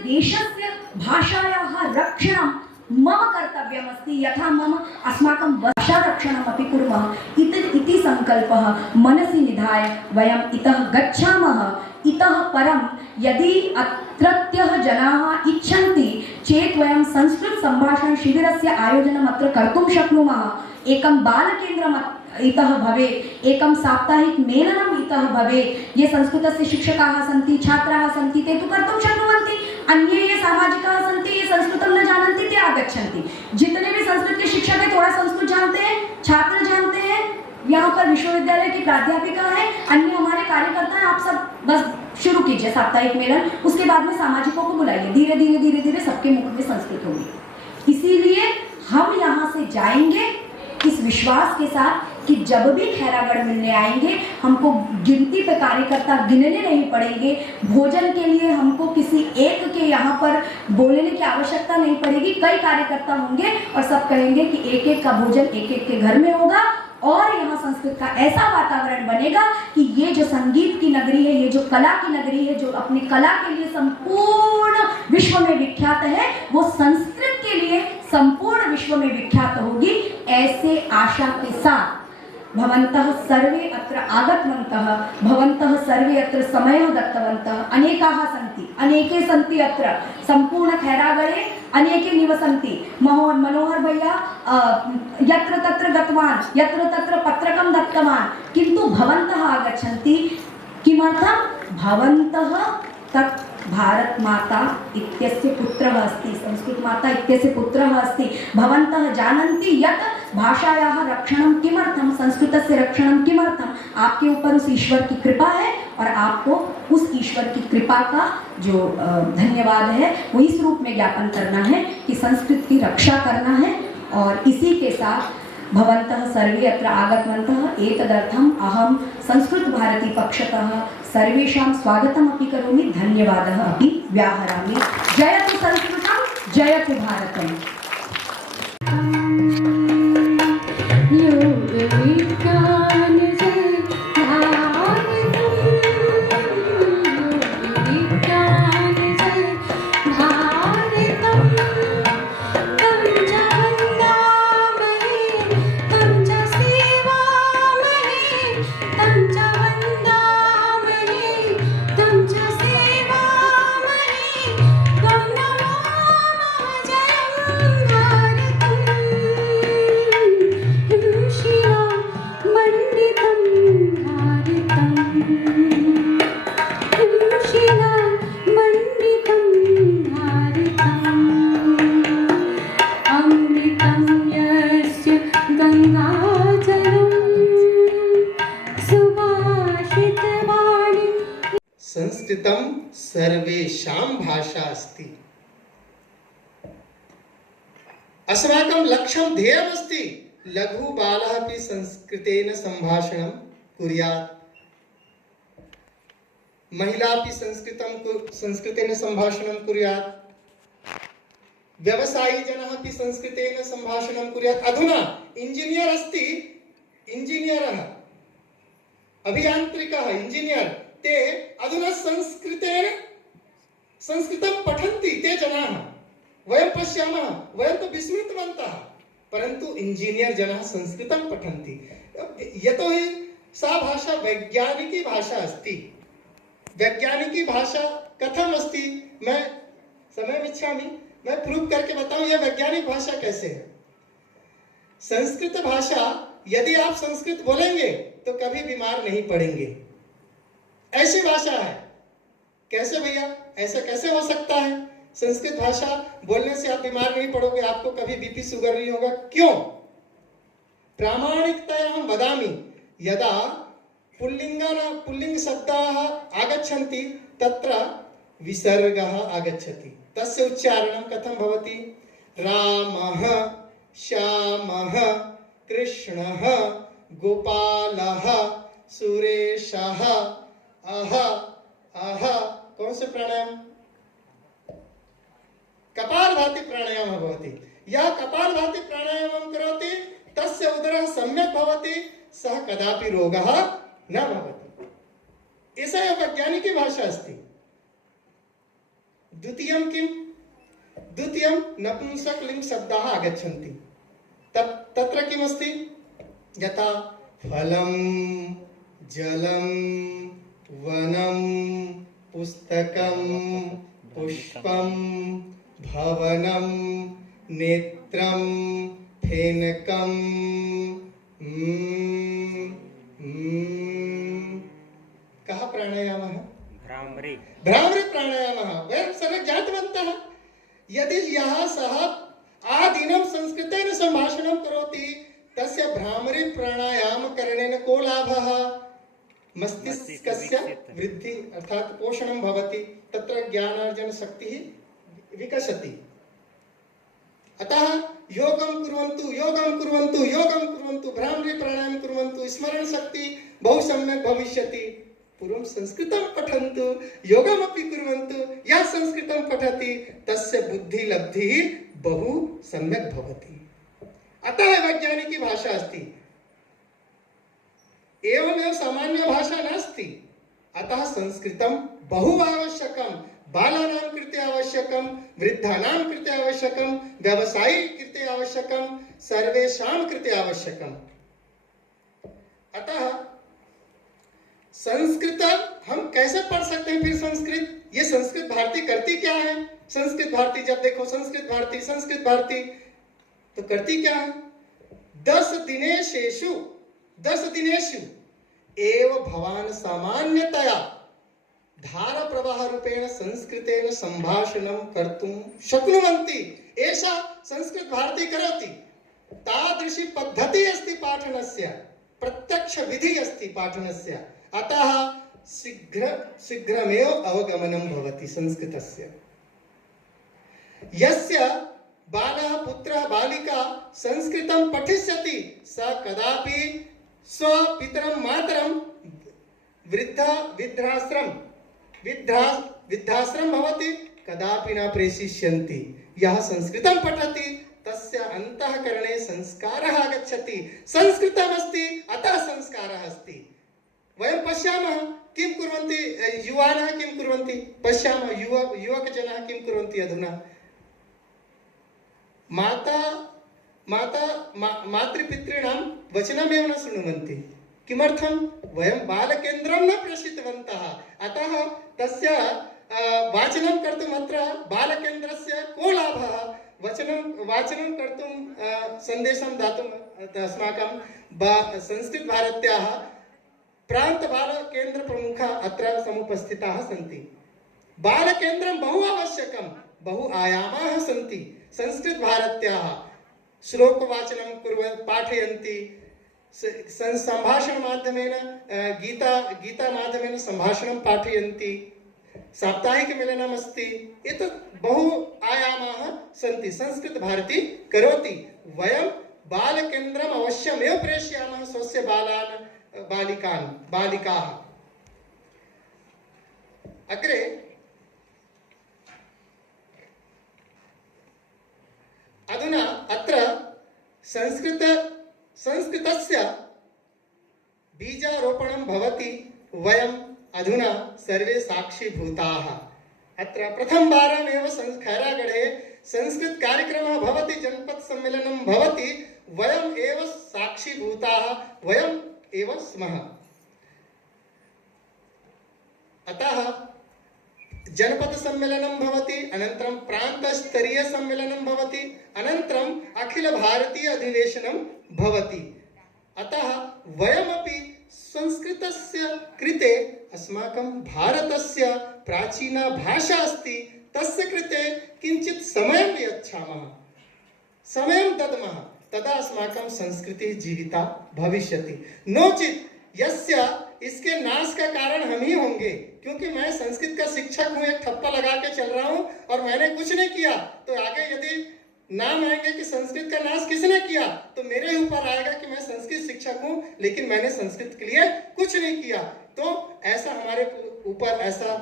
देशस्य भाषायाः रक्षणं मम कर्तव्यमस्ति, यथा मम अस्माकं भाषारक्षणमपि कुर्मः इति सङ्कल्पः मनसि निधाय वयम् इतः गच्छामः। इतः परं यदि अत्रत्यः जनाः इच्छन्ति चेत् वयं संस्कृत सम्भाषण शिबिरस्य आयोजनम् अत्र कर्तुं शक्नुमः। एकं बालकेन्द्रम् इतः भवेत्, एकं साप्ताहिक मेलनम् इतः भवेत्। ये संस्कृतस्य शिक्षकाः सन्ति, छात्राः सन्ति, ते तु कर्तुं शक्नुवन्ति। अन्ये ये सामाजिकाः सन्ति, ये संस्कृतं न जानन्ति, ते आगच्छन्ति। जितने भी संस्कृत के शिक्षक हैं थोड़ा संस्कृत जानते हैं, छात्र जानते हैं, यहाँ पर विश्वविद्यालय की प्राध्यापिका है, अन्य हमारे कार्यकर्ता हैं। आप सब बस शुरू कीजिए साप्ताहिक मेलन, उसके बाद में सामाजिकों को बुलाइए, धीरे धीरे धीरे धीरे सबके मुख में संस्कृत होगी। इसीलिए हम यहाँ से जाएंगे इस विश्वास के साथ कि जब भी खैरागढ़ मिलने आएंगे हमको गिनती पे कार्यकर्ता गिनने नहीं पड़ेंगे। भोजन के लिए हमको किसी एक के यहाँ पर बोलने की आवश्यकता नहीं पड़ेगी। कई कार्यकर्ता होंगे और सब कहेंगे कि एक एक का भोजन एक एक के घर में होगा, और यहाँ संस्कृत का ऐसा वातावरण बनेगा कि ये जो संगीत की नगरी है, ये जो कला की नगरी है, जो अपनी कला के लिए संपूर्ण विश्व में विख्यात है, वो संस्कृत के लिए संपूर्ण विश्व में विख्यात होगी। ऐसे आशा के साथ भवन्तः सर्वे अत्र आगतवन्तः, भवन्तः सर्वे अत्र समयः दत्तवन्तः। अनेकाः सन्ति, अनेके सन्ति अत्र संपूर्ण खैरागढ़े अनेके निवसन्ति। मनोहर भैया यत्र तत्र गतवान्, यत्र तत्र पत्रकं दत्तवान्, किन्तु भवन्तः आगच्छन्ति। किमर्थं? भवन्तः तत् भारत माता इत्यस्य पुत्रः अस्ति, संस्कृत माता इत्यस्य पुत्रः अस्ति। भवन्तः जानन्ति यत् भाषायाः रक्षणं किमर्थं, संस्कृतस्य रक्षणं किमर्थं। आपके ऊपर उस ईश्वर की कृपा है, और आपको उस ईश्वर की कृपा का जो धन्यवाद है वो इस रूप में ज्ञापन करना है कि संस्कृत की रक्षा करना है। और इसी के साथ भवन्तः सर्वे अत्र आगतवन्तः, एतदर्थम् अहं संस्कृत भारती पक्षतः सर्वेषां स्वागतमपि करोमि, धन्यवादः अपि व्याहरामि। जयतु संस्कृतं, जयतु भारतम्। योग विज्ञान से संस्कृतं सर्वेषां भाषा अस्ति। अस्माकं लक्ष्यं ध्येयमस्ति लघु बालः अपि संस्कृतेन सम्भाषणं कुर्यात्, महिला अपि संस्कृतेन सम्भाषणं कुर्यात्, व्यवसायी जनः अपि संस्कृतेन सम्भाषणं कुर्यात्। अधुना इंजीनियर अस्ति, इंजीनियरः अभियान्त्रिकः इंजीनियर ते अधुना संस्कृतं पठन्ति ते जनाः। वयं पश्यामः, वयं तु विस्मृतवन्तः, परन्तु इंजीनियर जनाः संस्कृतं पठन्ति। यतोहि सा भाषा वैज्ञानिकी भाषा अस्ति। वैज्ञानिकी भाषा कथम अस्ति, मैं समय इच्छामि, मैं प्रूव करके बताऊं यह वैज्ञानिक भाषा कैसे है। संस्कृत भाषा, यदि आप संस्कृत बोलेंगे तो कभी बीमार नहीं पड़ेंगे, ऐसी भाषा है। कैसे भैया, ऐसा कैसे हो सकता है? संस्कृत भाषा बोलने से आप बीमार नहीं पड़ोगे, आपको कभी बीपी शुगर नहीं होगा। क्यों? प्रामाणिकतया अहं वदामि, यदा पुल्लिंग शब्दाः आगच्छन्ति तत्र विसर्गः आगच्छति, तस्य उच्चारणं कथं भवति? रामः, श्यामः, कृष्णः, गोपालः, सुरेशः, अह अह। कौन से प्राणायाम? कपालभाति प्राणायाम भवति। यः कपालभाति प्राणायामं करोति तस्य उदरः सम्यक् भवति, सः कदापि रोगः न भवति। एषा एव वैज्ञानिकी भाषा अस्ति। द्वितीयं किम्? द्वितीयं नपुंसकलिङ्ग शब्दाः आगच्छन्ति। तत्र किमस्ति? यथा फलं, जलं, वनं, पुस्तकं, पुष्पं, भवनं, नेत्रं, फेनकं, कः प्राणायामः? भ्रामरी प्राणायामः। वयं सर्वे ज्ञातवन्तः। यदि यः सः आदिनं संस्कृतेन सम्भाषणं करोति तस्य भ्रामरी प्राणायाम करणेन को लाभः? मस्तिष्कस्य वृद्धि अर्थात पोषणं भवति, तत्र ज्ञानार्जन शक्तिः विकसति। अतः योगं कुर्वन्तु, योगं कुर्वन्तु, योगं कुर्वन्तु, भ्रामरी प्राणायाम कुर्वन्तु, स्मरण शक्ति बहु सम्यक् भविष्यति। पूर्वं संस्कृतं पठन्तु, योगमपि कुर्वन्तु। यः संस्कृतं पठति तस्य बुद्धिलब्धिः बहु सम्यक् भवति। अतः वैज्ञानिकी भाषा अस्ति। एवमेव सामान्य भाषा नास्ति। अतः संस्कृतं बहु आवश्यकं। बालानां कृते आवश्यकं, वृद्धानां कृते आवश्यकं, व्यवसायी कृते आवश्यकं, सर्वेषां कृते आवश्यकम्। अतः संस्कृत हम कैसे पढ़ सकते हैं? फिर संस्कृत, ये संस्कृत भारती करती क्या है? संस्कृत भारती जब देखो संस्कृत भारती तो करती क्या है? 10 दिनेषु एव भवान् सामान्यतया धारा प्रवाह रूपेण संस्कृतेन संभाषणं कर्तुं शक्नुवन्ति। एषा संस्कृत भारती करोति। तादृशी पद्धतिः अस्ति पाठनस्य, प्रत्यक्ष विधिः अस्ति पाठनस्य। अतः शीघ्रमेव अवगमनं भवति संस्कृतस्य। यस्य बालः, पुत्रः, बालिका संस्कृतं पठिष्यति स कदापि स्वपितरं मातरं वृद्धाश्रम भवति कदापि न प्रेषयिष्यन्ति। यः संस्कृतं पठति तस्य अन्तःकरणे संस्कारः आगच्छति। संस्कृतमस्ति अतः संस्कारः अस्ति। वयं पश्यामः किं कुर्वन्ति युवानः, किं कुर्वन्ति पश्यामः, युवकजनाः किं कुर्वन्ति अधुना। मातृपितॄणां वचनमेव न शृण्वन्ति। किमर्थं? वयं बालकेन्द्रं न प्रेषितवन्तः। अतः तस्य वाचनं कर्तुम् अत्र बालकेन्द्रस्य को लाभः? वाचनं कर्तुं सन्देशं दातुम् अस्माकं संस्कृतभारत्याः प्रान्तबालकेन्द्रप्रमुखाः अत्र समुपस्थिताः सन्ति। बालकेन्द्रं बहु आवश्यकं, बहु आयामाः सन्ति। संस्कृतभारत्याः श्लोकवाचनं पाठयन्ति, संभाषणमाध्यमेन गीता माध्यमेन संभाषणं पाठयन्ति, साप्ताहिक मेलनमस्ति, एतत् बहु आयामाः सन्ति। संस्कृत भारती करोति। वयं बालकेन्द्रम् अवश्यमेव प्रेषयामः स्वस्य बालान् बालिकाः। अग्रे अधुना अत्र संस्कृतस्य बीजारोपणं भवति। वयम् अधुना सर्वे साक्षीभूताः। अत्र प्रथमवारमेव खैरागढ़े संस्कृत कार्यक्रमः भवति, जनपद सम्मेलनं भवति। वयम् एव साक्षीभूताः, वयम् एव स्मः। अतः जनपद सम्मेलनं भवति, अनन्तरं प्रान्तस्तरीय सम्मेलनं भवति, अनन्तरम् अखिल भारतीय अधिवेशनं भवति। अतः वयमपि संस्कृतस्य कृते, अस्माकं भारतस्य प्राचीना भाषा अस्ति, तस्य कृते किञ्चित् समयं यच्छामः, समयं दद्मः, तदा अस्माकं संस्कृतिः जीविता भविष्यति। नो चेत् इसके नाश का कारण हम ही होंगे, क्योंकि मैं संस्कृत का शिक्षक हूँ, एक ठप्पा लगा के चल रहा हूँ और मैंने कुछ नहीं किया, तो आगे यदि नाम आएंगे कि संस्कृत का नाश किसने किया, तो मेरे ऊपर आएगा कि मैं संस्कृत शिक्षक हूँ लेकिन मैंने संस्कृत के लिए कुछ नहीं किया। तो ऐसा हमारे ऊपर ऐसा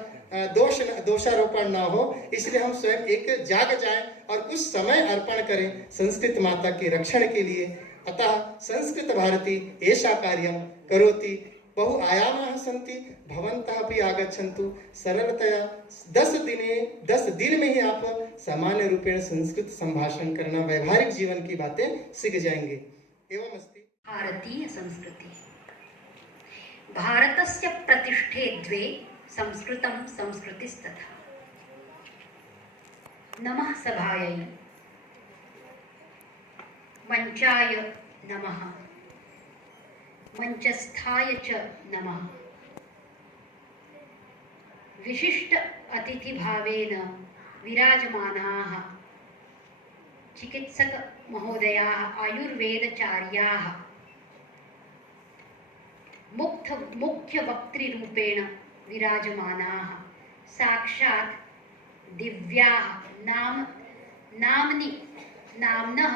दोषारोपण ना हो, इसलिए हम स्वयं एक जाग जाएं और कुछ समय अर्पण करें संस्कृत माता के रक्षण के लिए। अतः संस्कृत भारती एषा कार्यं करोति। बहु आयामाः सन्ति, भवन्तः अपि आगच्छन्तु। सरलतया 10 दिन में ही आप सामान्य रूपेण संस्कृत संभाषण करना, व्यवहारिक जीवन की बातें सीख जाएंगे। एवं अस्ति भारतीय संस्कृति। भारतस्य प्रतिष्ठे द्वे, संस्कृतं संस्कृतिस्तथा। नमः सभायै, मंचाय नमः, मंचस्थाय च नमः। विशिष्ट अतिथिभावेन विराजमानाः चिकित्सक महोदयाः, आयुर्वेदचार्याः मुख्य वक्तृरूपेण विराजमानाः साक्षात् दिव्याः नाम्नः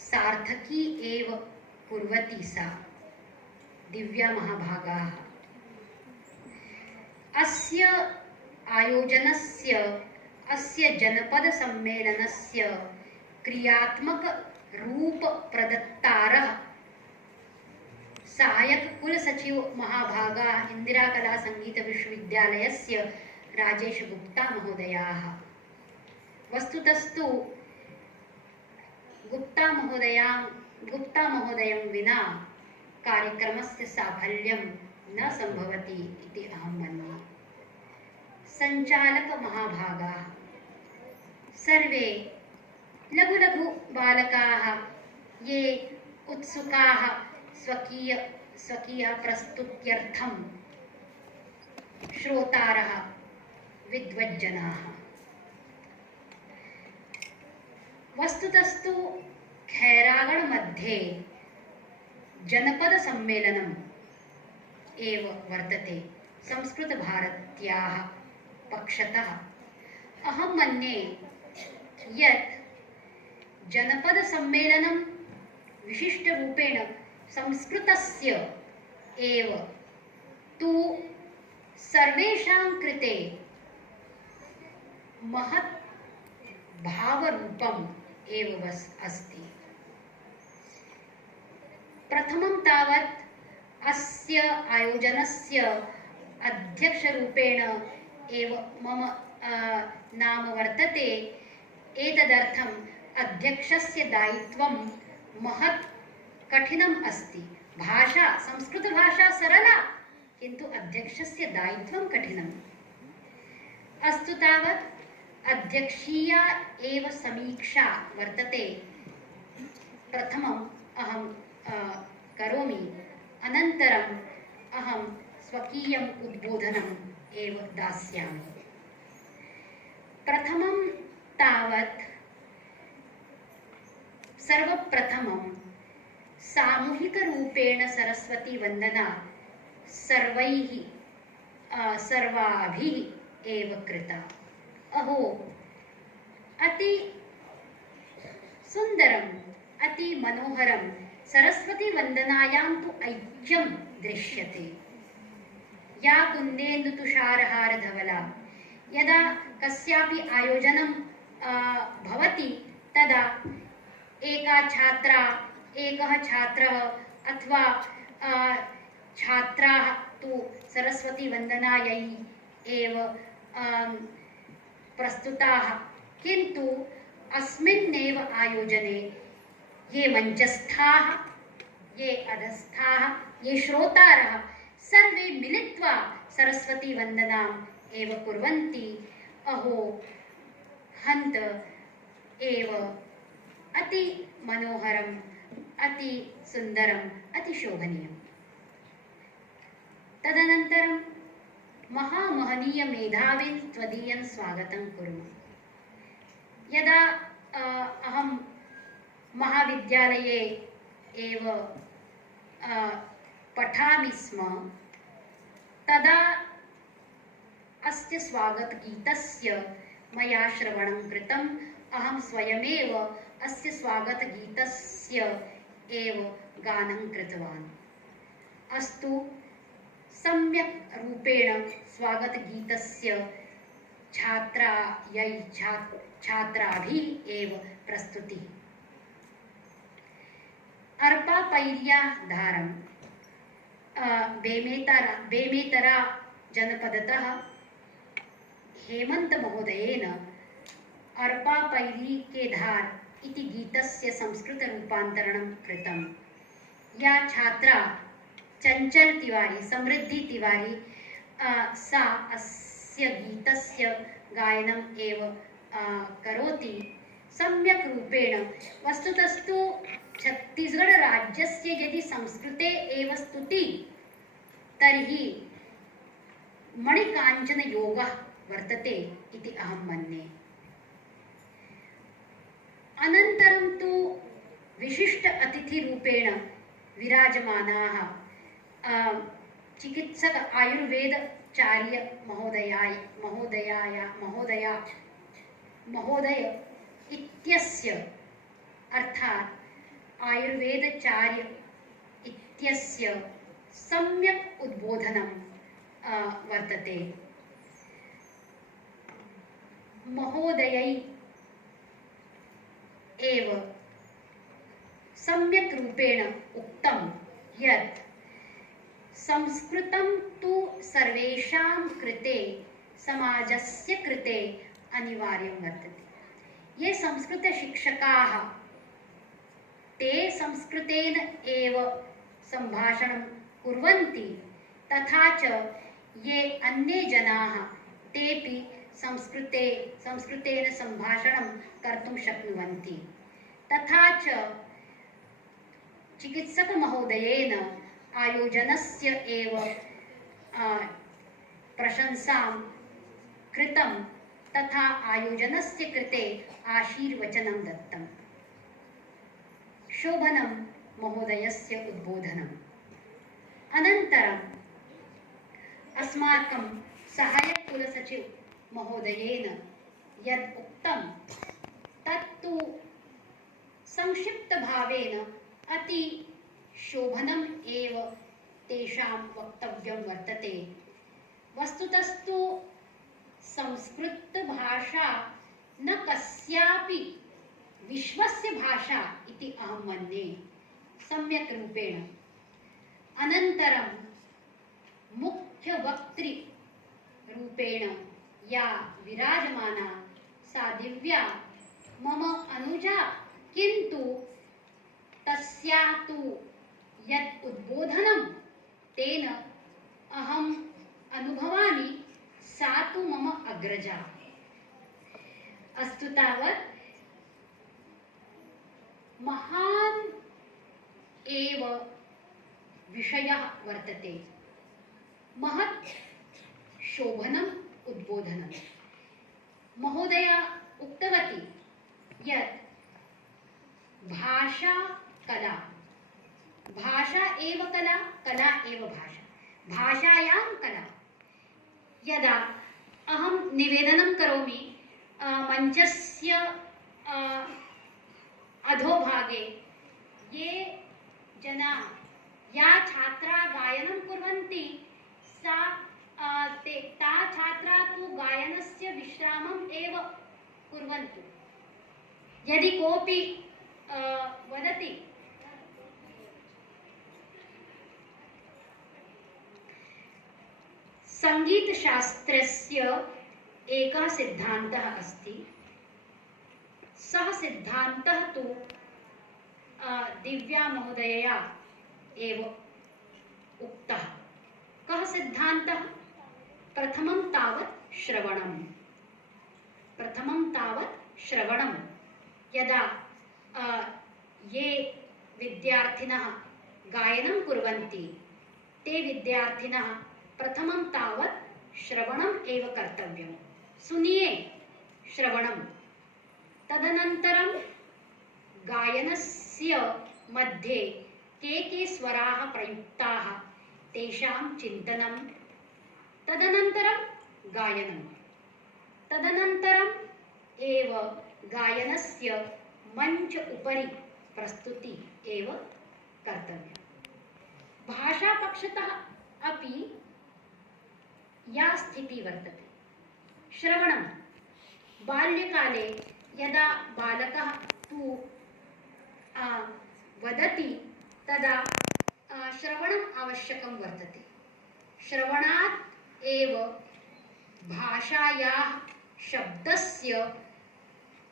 सार्थकी एव कुर्वती सा दिव्या महाभागाः। अस्य आयोजनस्य, अस्य जनपद सम्मेलनस्य क्रियात्मक रूप प्रदत्तारः सहायक कुलसचिव महाभागाः इंदिरा कला संगीत विश्वविद्यालयस्य राजेश गुप्ता महोदयाः। वस्तुतस्तु गुप्ता महोदयं विना कार्यक्रमस्य साफल्यं न संभवति इति अहं मन्ये। संचालक महाभागाः सर्वे लघु लघु बालकाः, ये उत्सुकाः स्वकीय प्रस्तुत्यर्थं, श्रोतारः विद्वज्जनाः। वस्तुतस्तु खैरागढ़ मध्ये जनपद सम्मेलनम् एव वर्तते। संस्कृत भारत्याः पक्षतः अहं मन्ये यत् जनपद सम्मेलनं विशिष्टरूपेण संस्कृतस्य एव तु सर्वेषां कृते महत् भावरूपम् एव अस्ति। प्रथमं तावत् अस्य आयोजनस्य अध्यक्षरूपेण एव मम नाम वर्तते। एतदर्थम् अध्यक्षस्य दायित्वं महत् कठिनम् अस्ति। भाषा, संस्कृतभाषा सरला, किन्तु अध्यक्षस्य दायित्वं कठिनम्। अस्तु तावत् अध्यक्षीया एव समीक्षा वर्तते। प्रथमम् अहं करोमि, अनन्तरम् अहं स्वकीयम् उद्बोधनम् एव दास्यामि। प्रथमं तावत् सर्वप्रथमं सामूहिकरूपेण सरस्वती वन्दना सर्वाभिः एव कृता। अहो अति सुन्दरम् अति मनोहरं सरस्वती वन्दनायां तु ऐक्यं दृश्यते। या कुन्देन्दुतुषारहारधवला यदा कस्यापि आयोजनं भवति तदा एका छात्रा एकः छात्रः अथवा छात्राः तु सरस्वती वन्दनायै एव प्रस्तुताः, किन्तु अस्मिन्नेव आयोजने ये मञ्चस्थाः ये अधस्थाः ये श्रोतारः सर्वे मिलित्वा सरस्वती वन्दनाम् एव कुर्वन्ति। अहो हन्त एव अति मनोहरम् अति सुन्दरम् अति शोभनीयम्। तदनन्तरं महामहनीय मेधाविन् त्वदीयं स्वागतं कुर्मः। यदा अहं महाविद्यालये एव पठामि स्म तदा अस्य स्वागतगीतस्य मया श्रवणं कृतम्। अहं स्वयमेव अस्य स्वागतगीतस्य एव गानं कृतवान्। अस्तु, सम्यक् रूपेण स्वागतगीतस्य छात्राभिः एव प्रस्तुतिः। अर्पापैर्याधारं बेमेतरा जनपदतः हेमंत महोदयेन अर्पापैरी के धार इति गीतस्य संस्कृतरूपान्तरणं कृतं। या छात्रा चंचल तिवारी समृद्धि तिवारी सा अस्य गीतस्य गायनम् एव करोति सम्यक् रूपेण। वस्तुतस्तु छत्तीसगढ़ राज्यस्य यदि संस्कृते एव स्तुति तर्हि मणिकाञ्चन योगः वर्तते इति अहं मन्ये। अनन्तरं तु विशिष्ट अतिथिरूपेण विराजमानाः चिकित्सक आयुर्वेदचार्य महोदय इत्यस्य अर्थात् आयुर्वेदचार्य इत्यस्य सम्यक् उद्बोधनं वर्तते। महोदयै एव सम्यक् रूपेण उक्तं यत् संस्कृतं तु सर्वेषां कृते समाजस्य कृते अनिवार्यं वर्तते। ये संस्कृतशिक्षकाः ते संस्कृतेन एव सम्भाषणं कुर्वन्ति, तथा च ये अन्ये जनाः तेपि संस्कृतेन सम्भाषणं कर्तुं शक्नुवन्ति। तथा च चिकित्सकमहोदयेन आयोजनस्य एव प्रशंसां कृतं तथा आयोजनस्य कृते आशीर्वचनं दत्तं। शोभनं महोदयस्य उद्बोधनम्। अनन्तरम् अस्माकं सहायक कुलसचिव महोदयेन यत् उक्तं तत्तु संक्षिप्तभावेन अति शोभनम् एव तेषां वक्तव्यं वर्तते। वस्तुतस्तु संस्कृतभाषा न कस्यापि विश्वस्य भाषा इति अहं मन्ये सम्यक् रूपेण। अनन्तरं मुख्यवक्तृ रूपेण या विराजमाना सा दिव्या मम अनुजा, किन्तु तस्या तु यत् उद्बोधनं तेन अहम् अनुभवामि सा तु मम अग्रजा। अस्तु, तावत् महान् एव विषयः वर्तते, महत् शोभनम् उद्बोधनं। महोदया उक्तवती यत् भाषा कला, भाषा एव कला, कला एव भाषा, भाषायां कला। यदा अहं निवेदनं करोमि मञ्चस्य अधोभागे ये जनाः या छात्रा गायनं कुर्वन्ति ता छात्रा तु गायनस्य विश्रामम् एव कुर्वन्तु। यदि कोऽपि वदति संगीतशास्त्रस्य एकः सिद्धान्तः अस्ति। सः सिद्धान्तः तु दिव्या महोदयया एव उक्तः। कः सिद्धान्तः? प्रथमं तावत् श्रवणं यदा ये विद्यार्थिनः गायनं कुर्वन्ति ते विद्यार्थिनः प्रथमं तावत् श्रवणम् एव कर्तव्यं। सुनिये श्रवणं। तदनन्तरं गायनस्य मध्ये के स्वराः प्रयुक्ताः तेषां चिन्तनं, तदनन्तरं गायनं, तदनन्तरम् एव गायनस्य मञ्च उपरि प्रस्तुति एव कर्तव्या। भाषापक्षतः अपि या स्थितिः वर्तते। श्रवणं बाल्यकाले यदा बालकः तु वदति तदा श्रवणम् आवश्यकं वर्तते। श्रवणात् एव भाषायाः शब्दस्य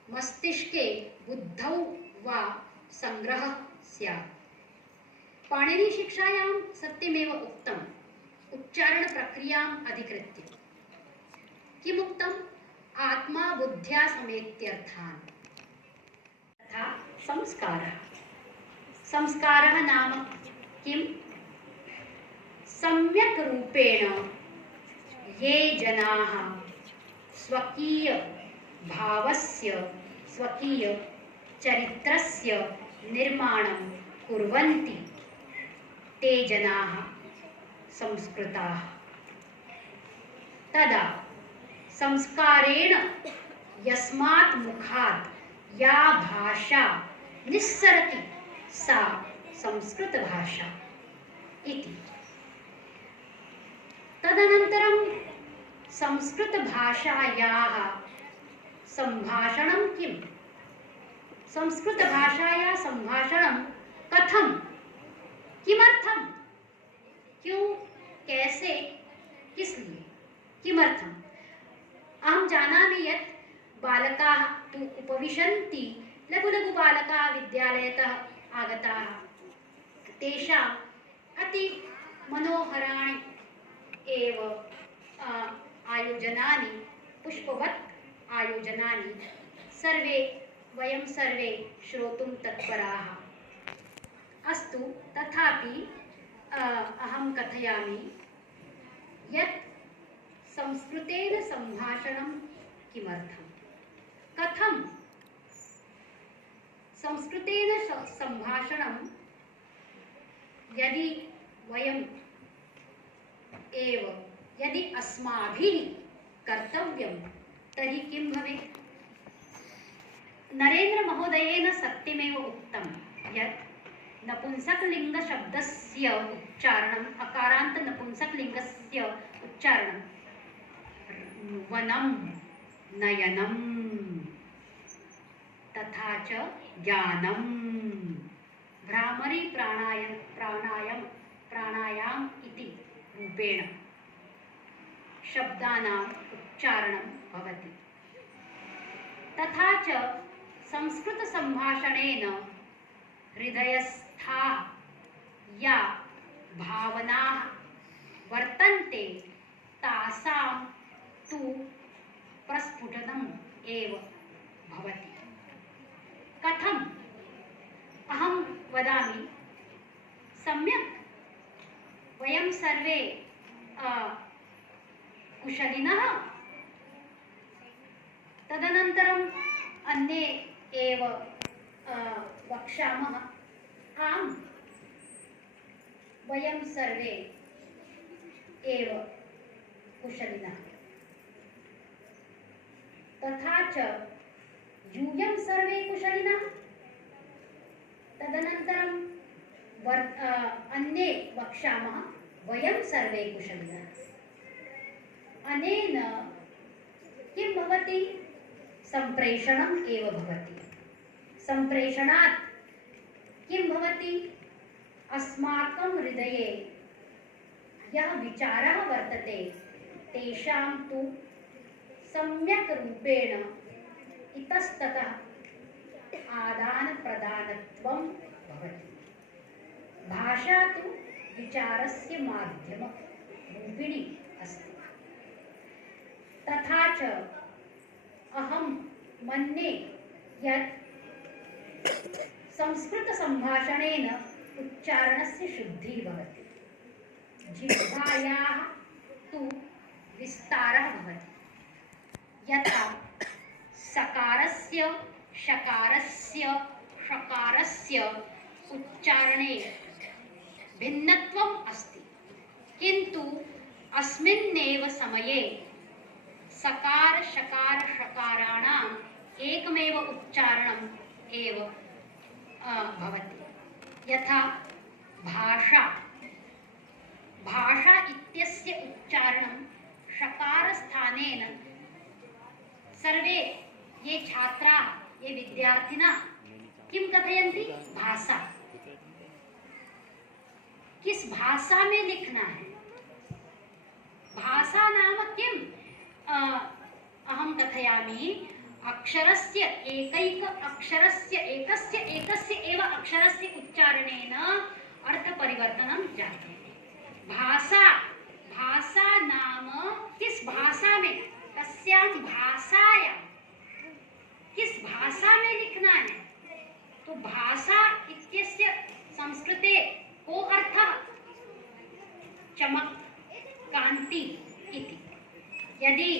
मस्तिष्के बुद्धौ वा संग्रहः स्यात्। पाणिनिशिक्षायां सत्यमेव उक्तम्, उच्चारणप्रक्रियाम् अधिकृत्य। किमुक्तम्? आत्मा बुद्ध्या समेत्यर्थान्। तथा संस्कारः। संस्कारः नाम किम्? सम्यक् रूपेण ये जनाः स्वकीय भावस्य, स्वकीय चरित्रस्य निर्माणं कुर्वन्ति ते जनाः संस्कृताः। तदा संस्कारेण यस्मात् मुखात् या भाषा निस्सरति सा संस्कृतभाषा इति। तदनन्तरं संस्कृतभाषायाः सम्भाषणं किम्? संस्कृतभाषायाः सम्भाषणं कथं, किमर्थं, क्यों, कैसे, किस लिए, किमर्थम्? अहं जानामि यत् बालकाः तु उपविशन्ति, लघु लघु बालकाः विद्यालयतः आगताः, तेषाम् अति मनोहराणि एव आयोजनानि, पुष्पवत् आयोजनानि वयं सर्वे श्रोतुं तत्पराः। अस्तु, तथापि अहं कथयामि यत् संस्कृतेन सम्भाषणं किमर्थं, कथं संस्कृतेन सम्भाषणं यदि अस्माभिः कर्तव्यं तर्हि किं भवेत्? नरेन्द्रमहोदयेन सत्यमेव उक्तं यत् नपुंसकलिङ्गशब्दस्य उच्चारणम्, अकारान्त नपुंसकलिङ्गस्य उच्चारणं वनं, नयनं, तथा च ज्ञानं, भ्रामरी प्राणायाम इति रूपेण शब्दानाम् उच्चारणं भवति। तथा च संस्कृतसम्भाषणेन हृदयस्था या भावनाः वर्तन्ते तासां तु प्रस्फुटनम् एव भवति। कथम्? अहं वदामि, सम्यक् वयं सर्वे कुशलिनः, तदनन्तरम् अन्ये एव वक्ष्यामः, आम् वयं सर्वे एव कुशलिनः। तथा च यूयं सर्वे कुशलिनः। तदनन्तरं अन्ये वक्ष्यामः वयं सर्वे कुशलिनः। अनेन किं भवति? सम्प्रेषणम् एव भवति। सम्प्रेषणात् किं भवति? अस्माकं हृदये यः विचारः वर्तते तेषां तु सम्यक् रूपेण इतस्ततः आदानप्रदानत्वं भवति। भाषा तु विचारस्य माध्यमरूपिणी अस्ति। तथा च अहं मन्ये यत् संस्कृतसम्भाषणेन उच्चारणस्य शुद्धिः भवति। जिह्वायाः तु विस्तारः भवति। यथा सकारस्य, शकारस्य, षकारस्य उच्चारणे भिन्नत्वम् अस्ति, किन्तु अस्मिन्नेव समये सकार, शकार, षकाराणाम् एकमेव उच्चारणम् एव भवति। यथा भाषा, भाषा इत्यस्य उच्चारणं षकारस्थानेन सर्वे ये छात्राः, ये विद्यार्थिनः किं कथयन्ति? भाषा। किस भाषा में लिखना है? भाषा नाम किम्? अहं कथयामि, अक्षरस्य एकैक अक्षरस्य एकस्य एव अक्षरस्य उच्चारणेन अर्थपरिवर्तनं जायते। भाषा, भाषा नाम किस भाषा में, कस्यां भाषायां, किस भाषा में लिखना है? तो भाषा इत्यस्य संस्कृते को अर्थः? चमक, कान्ति इति। यदि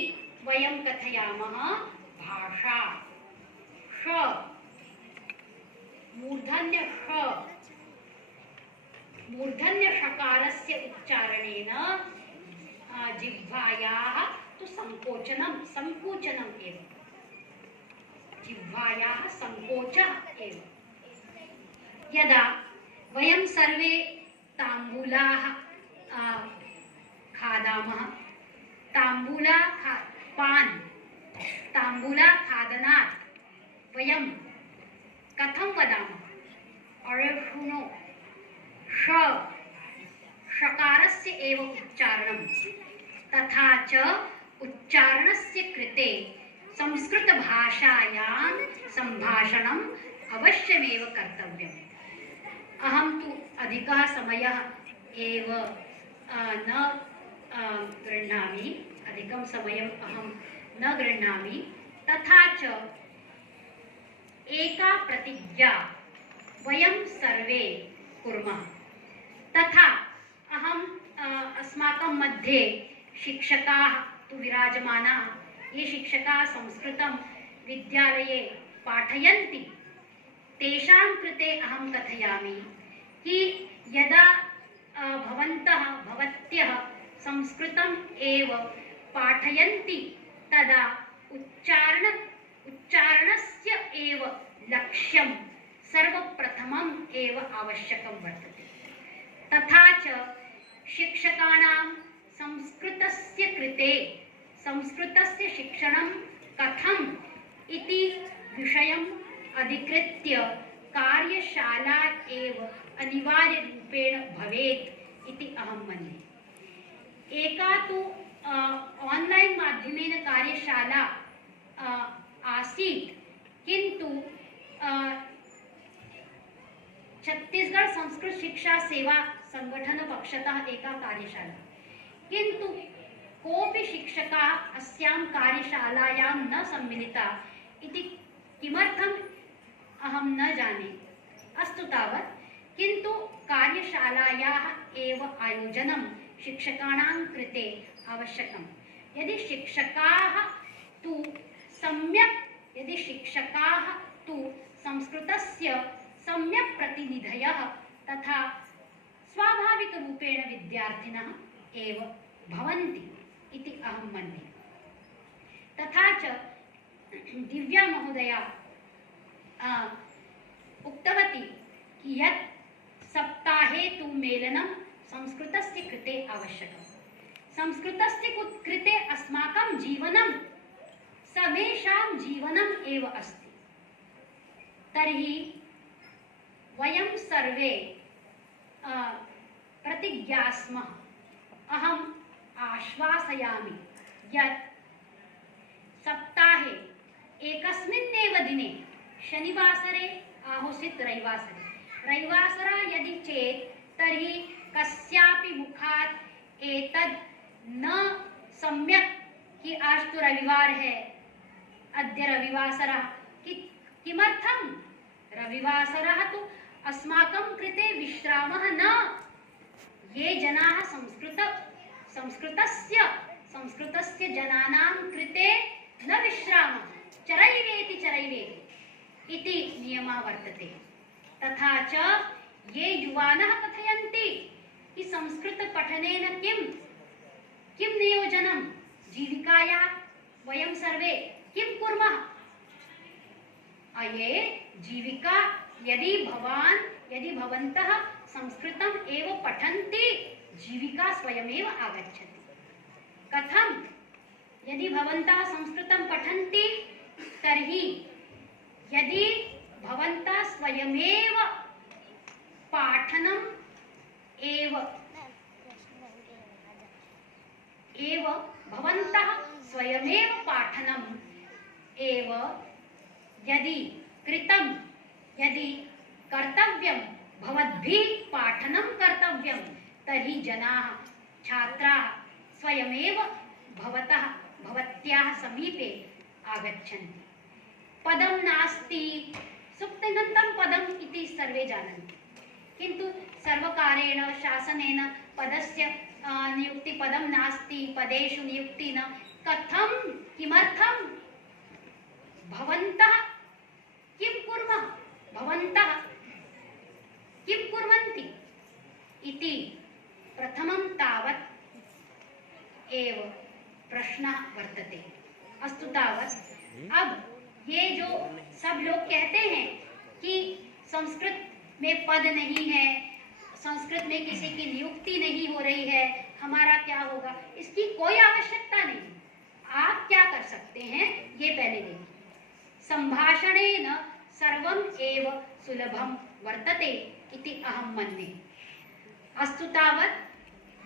वयं कथयामः भाषा, ष, मूर्धन्य ष, मूर्धन्य षकारस्य उच्चारणेन जिह्वायाः तु संकोचनम् एव। जिह्वायाः संकोचः एव। यदा वयं सर्वे ताम्बूलाः खादामः, ताम्बूलाखादनात् वयं कथं वदामः? अरे शृणु, षकारस्य एव उच्चारणं। तथा च उच्चारणस्य कृते संस्कृतभाषायां सम्भाषणम् अवश्यमेव कर्तव्यम्। अहं तु अधिकः समयः एव न गृह्णामि, अधिकं समयम् अहं न गृह्णामि। तथा च एका प्रतिज्ञा वयं सर्वे कुर्मः। तथा अस्माकं मध्ये शिक्षकाः तु विराजमानाः, ये शिक्षकाः संस्कृतं विद्यालये पाठयन्ति, तेषां कृते अहं कथयामि कि यदा भवत्यः संस्कृतम् एव पाठयन्ति तदा उच्चारणस्य एव लक्ष्यं सर्वप्रथमम् एव आवश्यकं वर्तते। तथा च शिक्षकाणां संस्कृतस्य कृते संस्कृतस्य शिक्षणं कथम् इति विषयम् अधिकृत्य कार्यशाला एव अनिवार्यरूपेण भवेत् इति अहं मन्ये। एका तु ऑनलाइन माध्यमेन कार्यशाला आसीत्, किन्तु छत्तीसगढ़ संस्कृत शिक्षा सेवा संगठन पक्षतः एका कार्यशाला, किन्तु कोऽपि शिक्षकाः अस्यां कार्यशालायां न सम्मिलिताः इति किमर्थम् अहं न जाने। अस्तु तावत्, किन्तु कार्यशालायाः एव आयोजनं शिक्षकाणां कृते आवश्यकं। यदि शिक्षकाः तु संस्कृतस्य सम्यक् प्रतिनिधयः तथा स्वाभाविकरूपेण विद्यार्थिनः एव भवन्ति इति अहं मन्ये। तथा च दिव्या महोदया उक्तवती यत् सप्ताहे तु मेलनं संस्कृतस्य कृते आवश्यकम्। संस्कृतस्य कृते अस्माकं जीवनं समेषां जीवनम् एव अस्ति। तर्हि वयं सर्वे प्रतिज्ञास्मः। अहम् आश्वासयामि यत् सप्ताहे एकस्मिन्नेव दिने शनिवासरे आहोस्वित् रविवासरः यदि चेत् तर्हि कस्यापि मुखात् एतद् न सम्यक् कि आज तो रविवार है, अद्य रविवासरः। किमर्थं? रविवासरः तु अस्माकं कृते विश्रामः न। ये जनाः संस्कृतस्य जनानां कृते न विश्रामः, चरैवेति इति नियमः वर्तते। तथा च ये युवानः कथयन्ति कि संस्कृतपठनेन किं नियोजनं, जीविकायाः वयं सर्वे किं कुर्मः? ये जीविका यदि भवन्तः संस्कृतम् एव पठन्ति, जीविका स्वयमेव आगच्छति। कथं? यदि भवन्तः संस्कृतं पठन्ति तर्हि यदि भवन्तः स्वयमेव पाठनम् एव भवन्तः स्वयमेव पाठनम् एव यदि कर्तव्यं, भवद्भिः पाठनं कर्तव्यं, तर्हि जनाः, छात्राः स्वयमेव भवत्याः समीपे आगच्छन्ति। पदं नास्ति, सुप्तिङन्तं पदम् इति सर्वे जानन्ति, किन्तु सर्वकारेण शासनेन पदस्य नियुक्तिपदं नास्ति, पदेषु नियुक्ति न। कथं? किमर्थं? भवन्तः किं कुर्मः? भवन्तः किं कुर्वन्ति इति प्रथमं तावत् एव प्रश्नः वर्तते। अस्तु तावत्। अब ये जो सब लोग कहते हैं कि संस्कृत में पद नहीं है, संस्कृत में किसी की नियुक्ति नहीं हो रही है, हमारा क्या होगा? इसकी कोई आवश्यकता नहीं। आप क्या कर सकते हैं ये पहले देखिए। संभाषणेन सर्वम् एव सुलभं वर्तते इति अहं मन्ये। अस्तु तावत्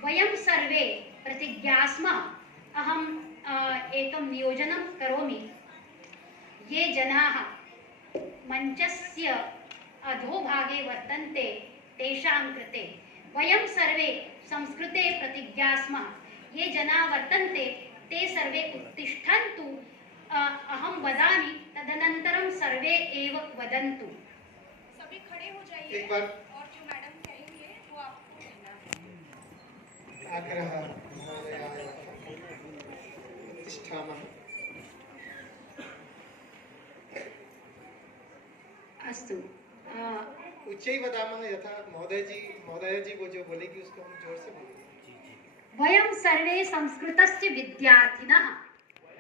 वयं सर्वे प्रतिज्ञास्मः। अहम् एकं नियोजनं करोमि। ये जनाः मञ्चस्य अधोभागे वर्तन्ते तेषां कृते वयं सर्वे संस्कृते प्रतिज्ञास्मः। ये जनाः वर्तन्ते ते सर्वे उत्तिष्ठन्तु। अहं वदामि, तदनन्तरं सर्वे एव वदन्तु। सभी खड़े हो जाइए। एक बार और जो मैडम कहेंगे वो आपको कहना है। आग्रह महोदयाय उत्तिष्ठामः। अस्तु। उच्चैः वदामः, यथा महोदय जी वो जो बोलेगी उसको हम जोर से बोलेंगे। वयं सर्वे संस्कृतस्य विद्यार्थिनः।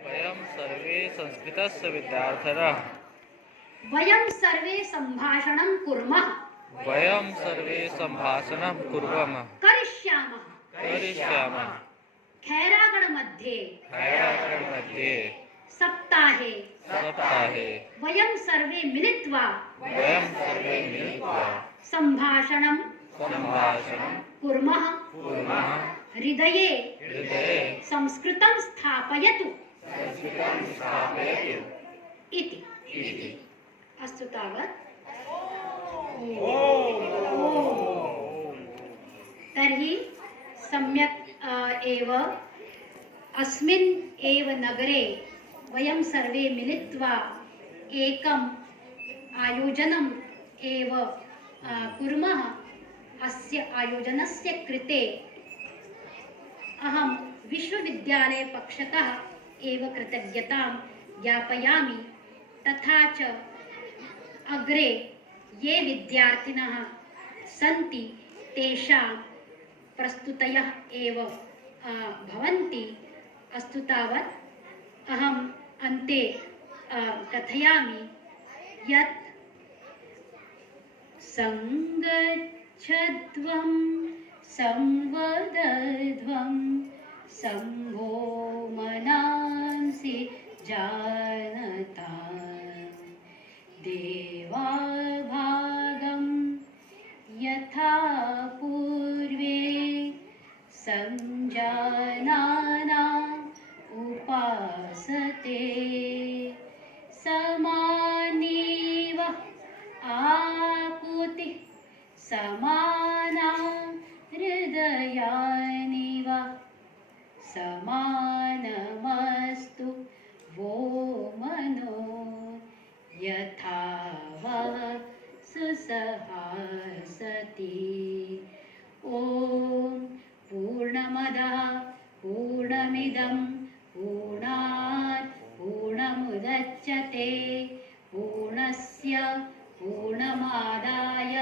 वयं सर्वे संस्कृतस्य विद्यार्थिनः। वयं सर्वे सम्भाषणं कुर्मः। वयं सर्वे सम्भाषणं कुर्मः। करिष्यामः। खैरागणमध्ये सप्ताहे वयं सर्वे मिलित्वा सम्भाषणं कुर्मः। हृदये संस्कृतं स्थापयतु इति। अस्तु तावत्। तर्हि सम्यक् एव अस्मिन् एव नगरे वयं सर्वे मिलित्वा एकम् आयोजनम् एव कुर्मः। अस्य आयोजनस्य कृते अहं विश्वविद्यालयपक्षतः एव कृतज्ञतां ज्ञापयामि। तथा च अग्रे ये विद्यार्थिनः सन्ति तेषां प्रस्तुतयः एव भवन्ति। अस्तु तावत्। अहम् अन्ते कथयामि यत् सङ्गच्छध्वं संवदध्वं सम्भो मनांसि जानता देवाभागं यथा पूर्वे संजानाना उपासते समानीव आपुति समाना हृदयानिव समानमस्तु वो मनो यथा वः सुसहासति ॐ पूर्णमदः पूर्णमिदं पूर्णात् पूर्णमुदच्यते पूर्णस्य पूर्णमादाय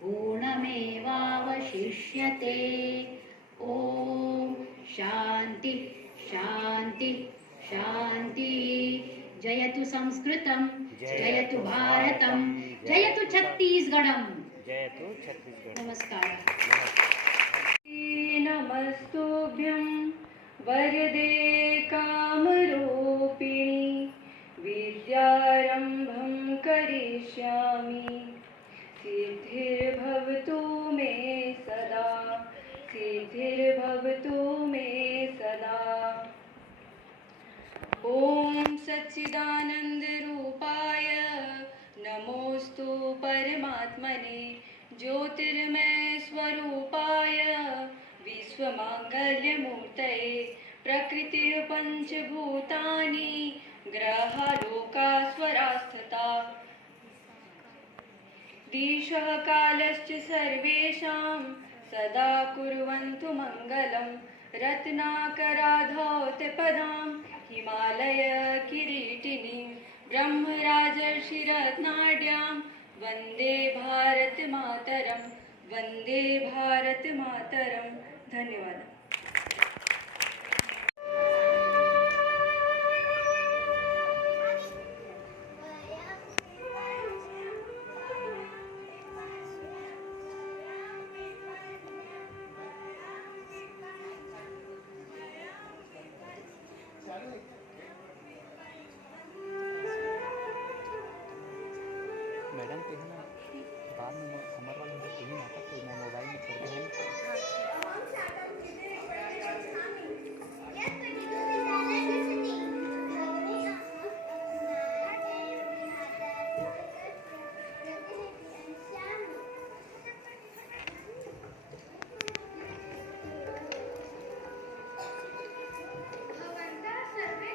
पूर्णमेवावशिष्यते ॐ शान्ति शान्ति शान्ति जयतु संस्कृतं जयतु भारतं जयतु छत्तीसगढ़ं जयतु छत्तीसगढ़। नमस्कारः। नमस्तुभ्यं वरदे कामरूपिणि विद्यारम्भं करिष्यामि सिद्धिर्भवतु मे सदा सिद्धिर्भवतु मे सदा। ॐ सच्चिदानन्दरूपाय नमोऽस्तु परमात्मने ज्योतिर्मय स्वरूपाय विश्वमाङ्गल्यमूर्तये प्रकृतिः पञ्चभूतानि ग्रहालोका स्वरास्तथा दिशः कालश्च सर्वेषां सदा कुर्वन्तु मङ्गलं रत्नाकराधौतपदां हिमालयकिरीटिनीं ब्रह्मराजर्षिरत्नाढ्यां वन्दे भारतमातरं वन्दे भारतमातरं। धन्यवादः। मैडम के है ना बाद में हमारे वाले जो टीम आता तो मैं मोबाइल में करते हैं। भवन्तः सर्वे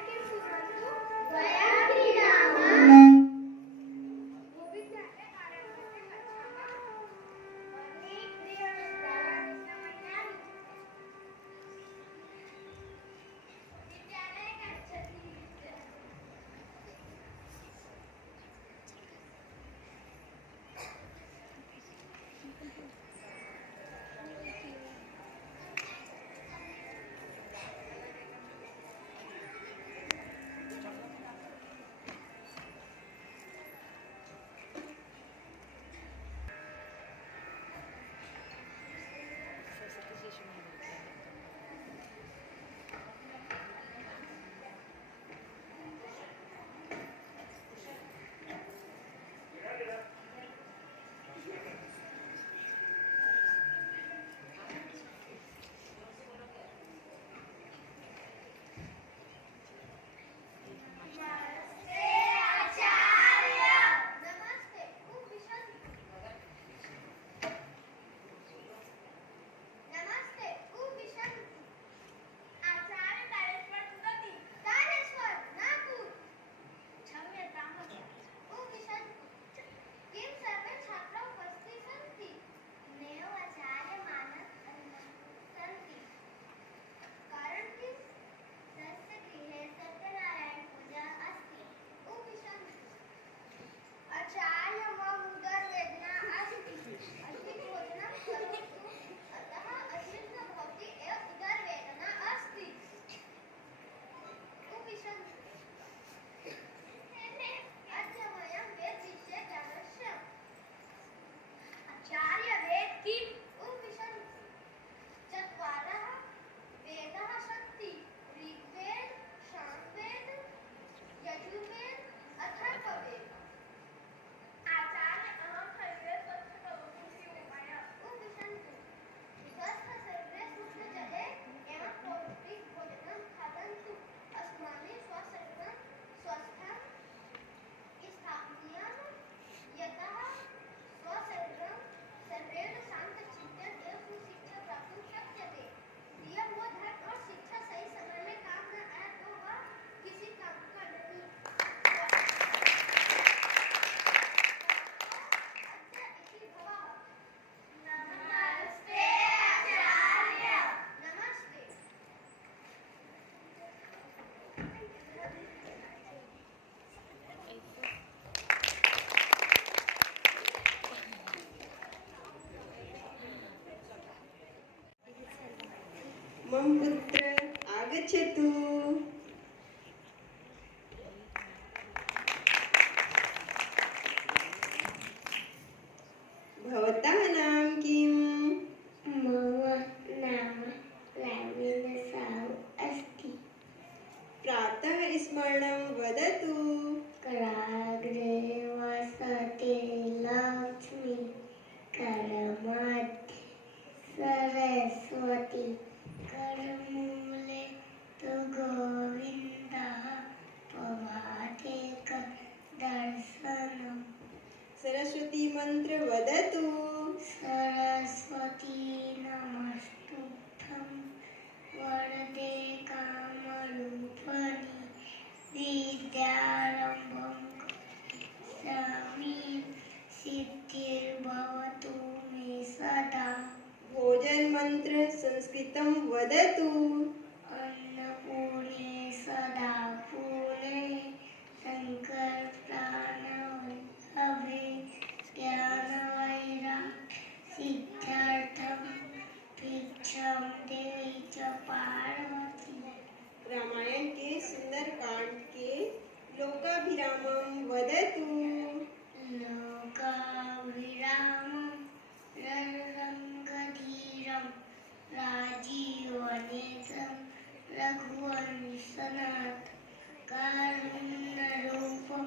मम पुत्र आगच्छतु। भवतः नाम किम्? मम नाम लावण्य साहु अस्ति। प्रातः स्मरणं वदतु। कराग्रे वसते लक्ष्मी करमध्ये सरस्वती करमूले तु गोविन्दः प्रभाते दर्शनम्। सरस्वती मंत्र वदतु। सरस्वती नमस्तुभ्यं वरदे कामरूपिणि विद्यारम्भं करिष्यामि सिद्धिर्भवतु मे सदा। भोजन मंत्र संस्कृतं वदतु। अन्नपूर्णे सदा पूर्णे शङ्कर प्राणवल्लभे ज्ञानवैराग्य सिद्ध्यर्थं भिक्षं देहि च पार्वती। रामायण के सुंदर कांड के लोकाभिरामं वदतु। लोकाभिरामं रणरङ्गधीरं राजीवनेत्रं रघुवंशनाथ कारुण्यरूपं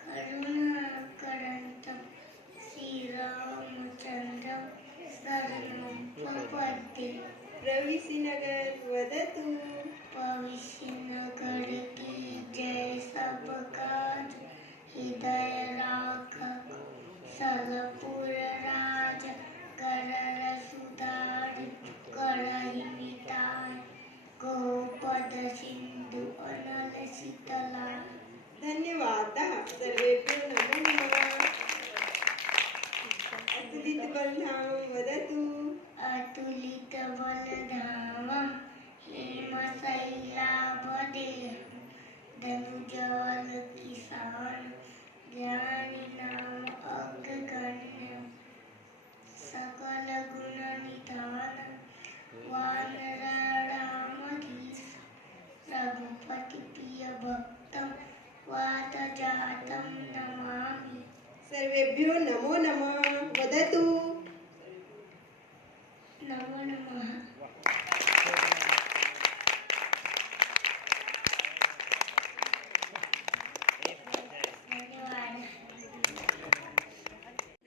करुणाकरन्तं श्रीरामचन्द्रं शरणं प्रपद्ये। प्रविशिनगर वदतु। भविष्यनगर की जय सबका हृदय राघव सलपुर राज करर सुधार करहि मिटाय गोपद सिंधु अनल शीतला। धन्यवाद सर्वेभ्यो नमो नमः। अतुलित बलधामं वदतु। अतुलित बलधामं हेमशैलाभदेहं धनुजवल किसान ज्ञानिनाम अग्रगण्यं सकल गुण निधान वानराणामधीश रघुपति प्रिय भक्तं वातजातं नमामि। सर्वेभ्यो नमो नमः वदतु। नमो नमः। धन्यवाद।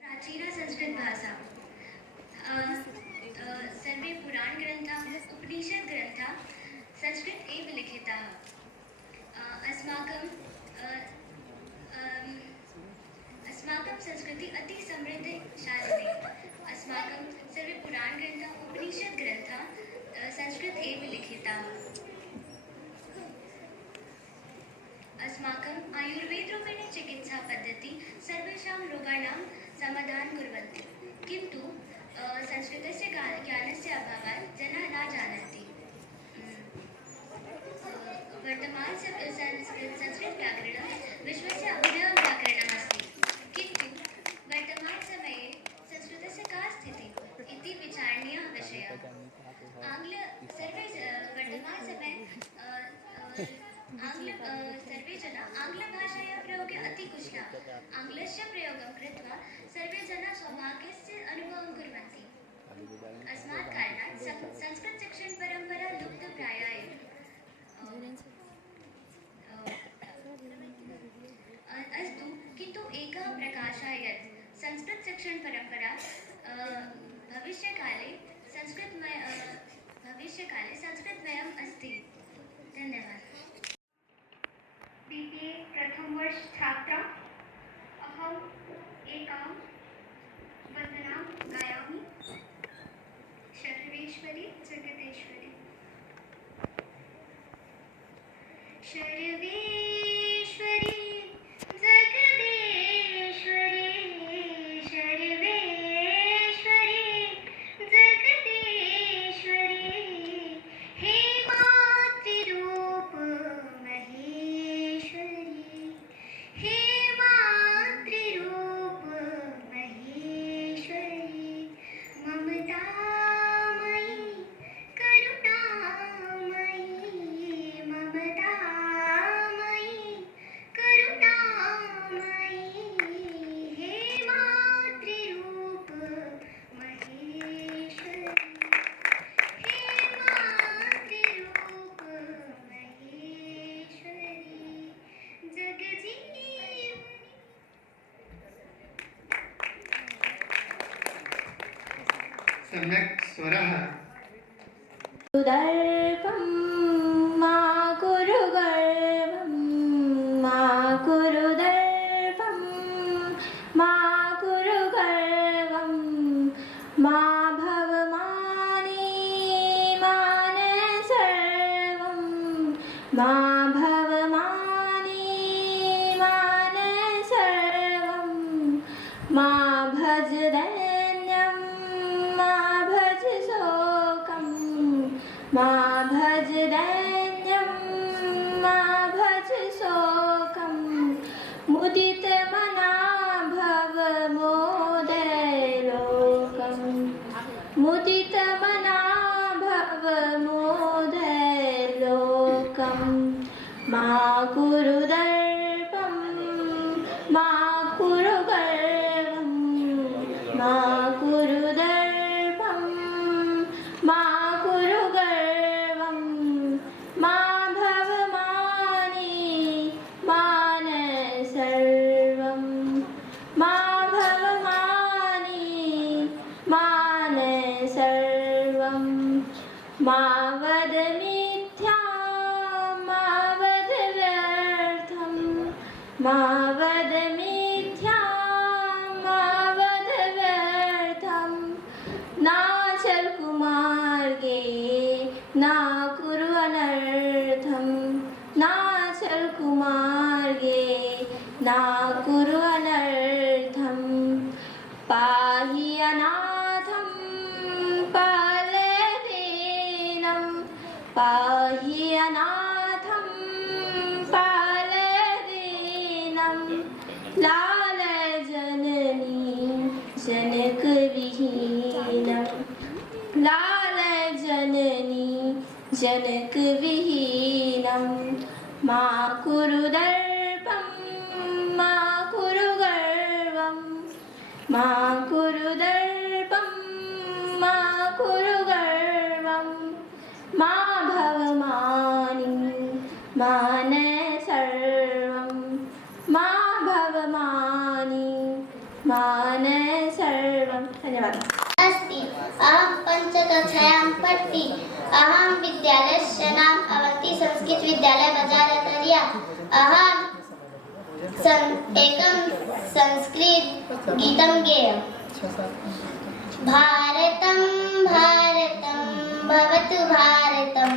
प्राचीना संस्कृत भाषा सर्वे पुराण ग्रन्थाः उपनिषद ग्रन्थाः संस्कृत एव लिखिताः। अस्माकं संस्कृति अति समृद्धशालिनी। अस्माकं सर्वे पुराण ग्रन्थाः उपनिषद ग्रन्थाः संस्कृत एव लिखिताः। अस्माकम् आयुर्वेदरूपेण चिकित्सा पद्धति सर्वेषां रोगाणां समाधानं कुर्वन्ति, किन्तु संस्कृतस्य ज्ञानस्य अभावात् जनाः न जानन्ति। वर्तमान संस्कृतव्याकरणं विश्वस्य अभिनवं व्याकरणम् अस्ति, किन्तु वर्तमानसमये संस्कृतस्य का स्थितिः इति विचारणीयः विषयः। सर्वे जनाः आङ्ग्लभाषायाः प्रयोगे अतिकुशलाः। आङ्ग्लस्य प्रयोगं कृत्वा सर्वे जनाः सौभाग्यस्य अनुभवं कुर्वन्ति। अस्मात् कारणात् संस्कृतशिक्षणपरम्परा लुप्तप्राया एव। अस्तु, किन्तु एकः प्रकाशः यत् संस्कृतशिक्षणपरम्परा भविष्यकाले संस्कृतमयम् अस्ति। धन्यवादः। द्वितीय प्रथम वर्ष छात्रा। अहम् एकां वन्दनां गायामि। स्वरः दर्पं मा कुरु गर्वं मा कुरु दर्पं मा कुरु गर्वं मा भवमानी मान सर्वं मा भवमानी मान सर्वं मा भज दैन्यं मा भज शोकं मा भज दैन्यं मा भज शोकं मुदितमना भव मोदलोकं मुदितमना भव मोदलोकं मा कुरु दर्पं मा कुरु गर्वं मा कुरु दर्पं मा कुरु गर्वं मा भवमानी मान सर्वं मा भवमानी मान सर्वं मा वद मिथ्या मा वद व्यर्थं मा वद मिथ्या मा वद व्यर्थं नाचल कुमार्गे ना कुरु अनर्थं नाचल कुमार्गे ना कुरु अनर्थं पाहि अनाथं पालदीनं पाहि अनाथं पालदीनं लाल जननी जनक विहीनं लाल जननी जनक विहीनं मा कुरु दर्पं मा कुरु गर्वं मा कुरु दर्पं मा कुरु गर्वं मा भवमानी मान सर्वं मा भवमानी मान सर्वं। धन्यवादः। अस्ति अहं पञ्चकक्षायां पठति। अहं विद्यालयस्य नाम अवन्ती संस्कृत विद्यालय बाजार अतरिया। अहं एकं संस्कृत गीतं गेयम्। भारतं भारतं भवतु भारतं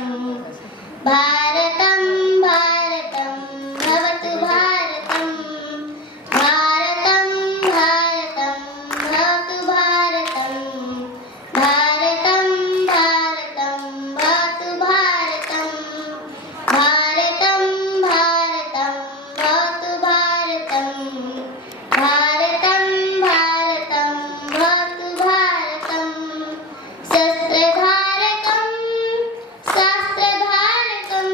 भारतं भारतं भवतु भारतं भारतं भारतं भवतु भारतं भारतं भारतं भवतु भारतं भारतं भारतं भवतु भारतं भारतं भारतं भवतु भारतं शस्त्रधारकं शास्त्रधारकं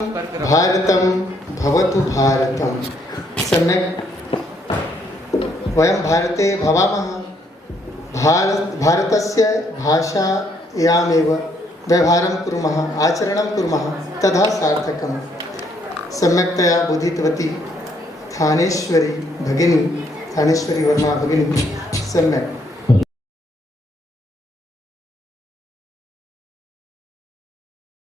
भारतं भवतु भारतं। सम्यक् वयं भारते भवामः। भारतस्य भाषायामेव व्यवहारं कुर्मः, आचरणं कुर्मः, तदा सार्थकं। सम्यक्तया बोधितवती थानेश्वरी भगिनी, थानेश्वरी वर्मा भगिनी सम्यक्।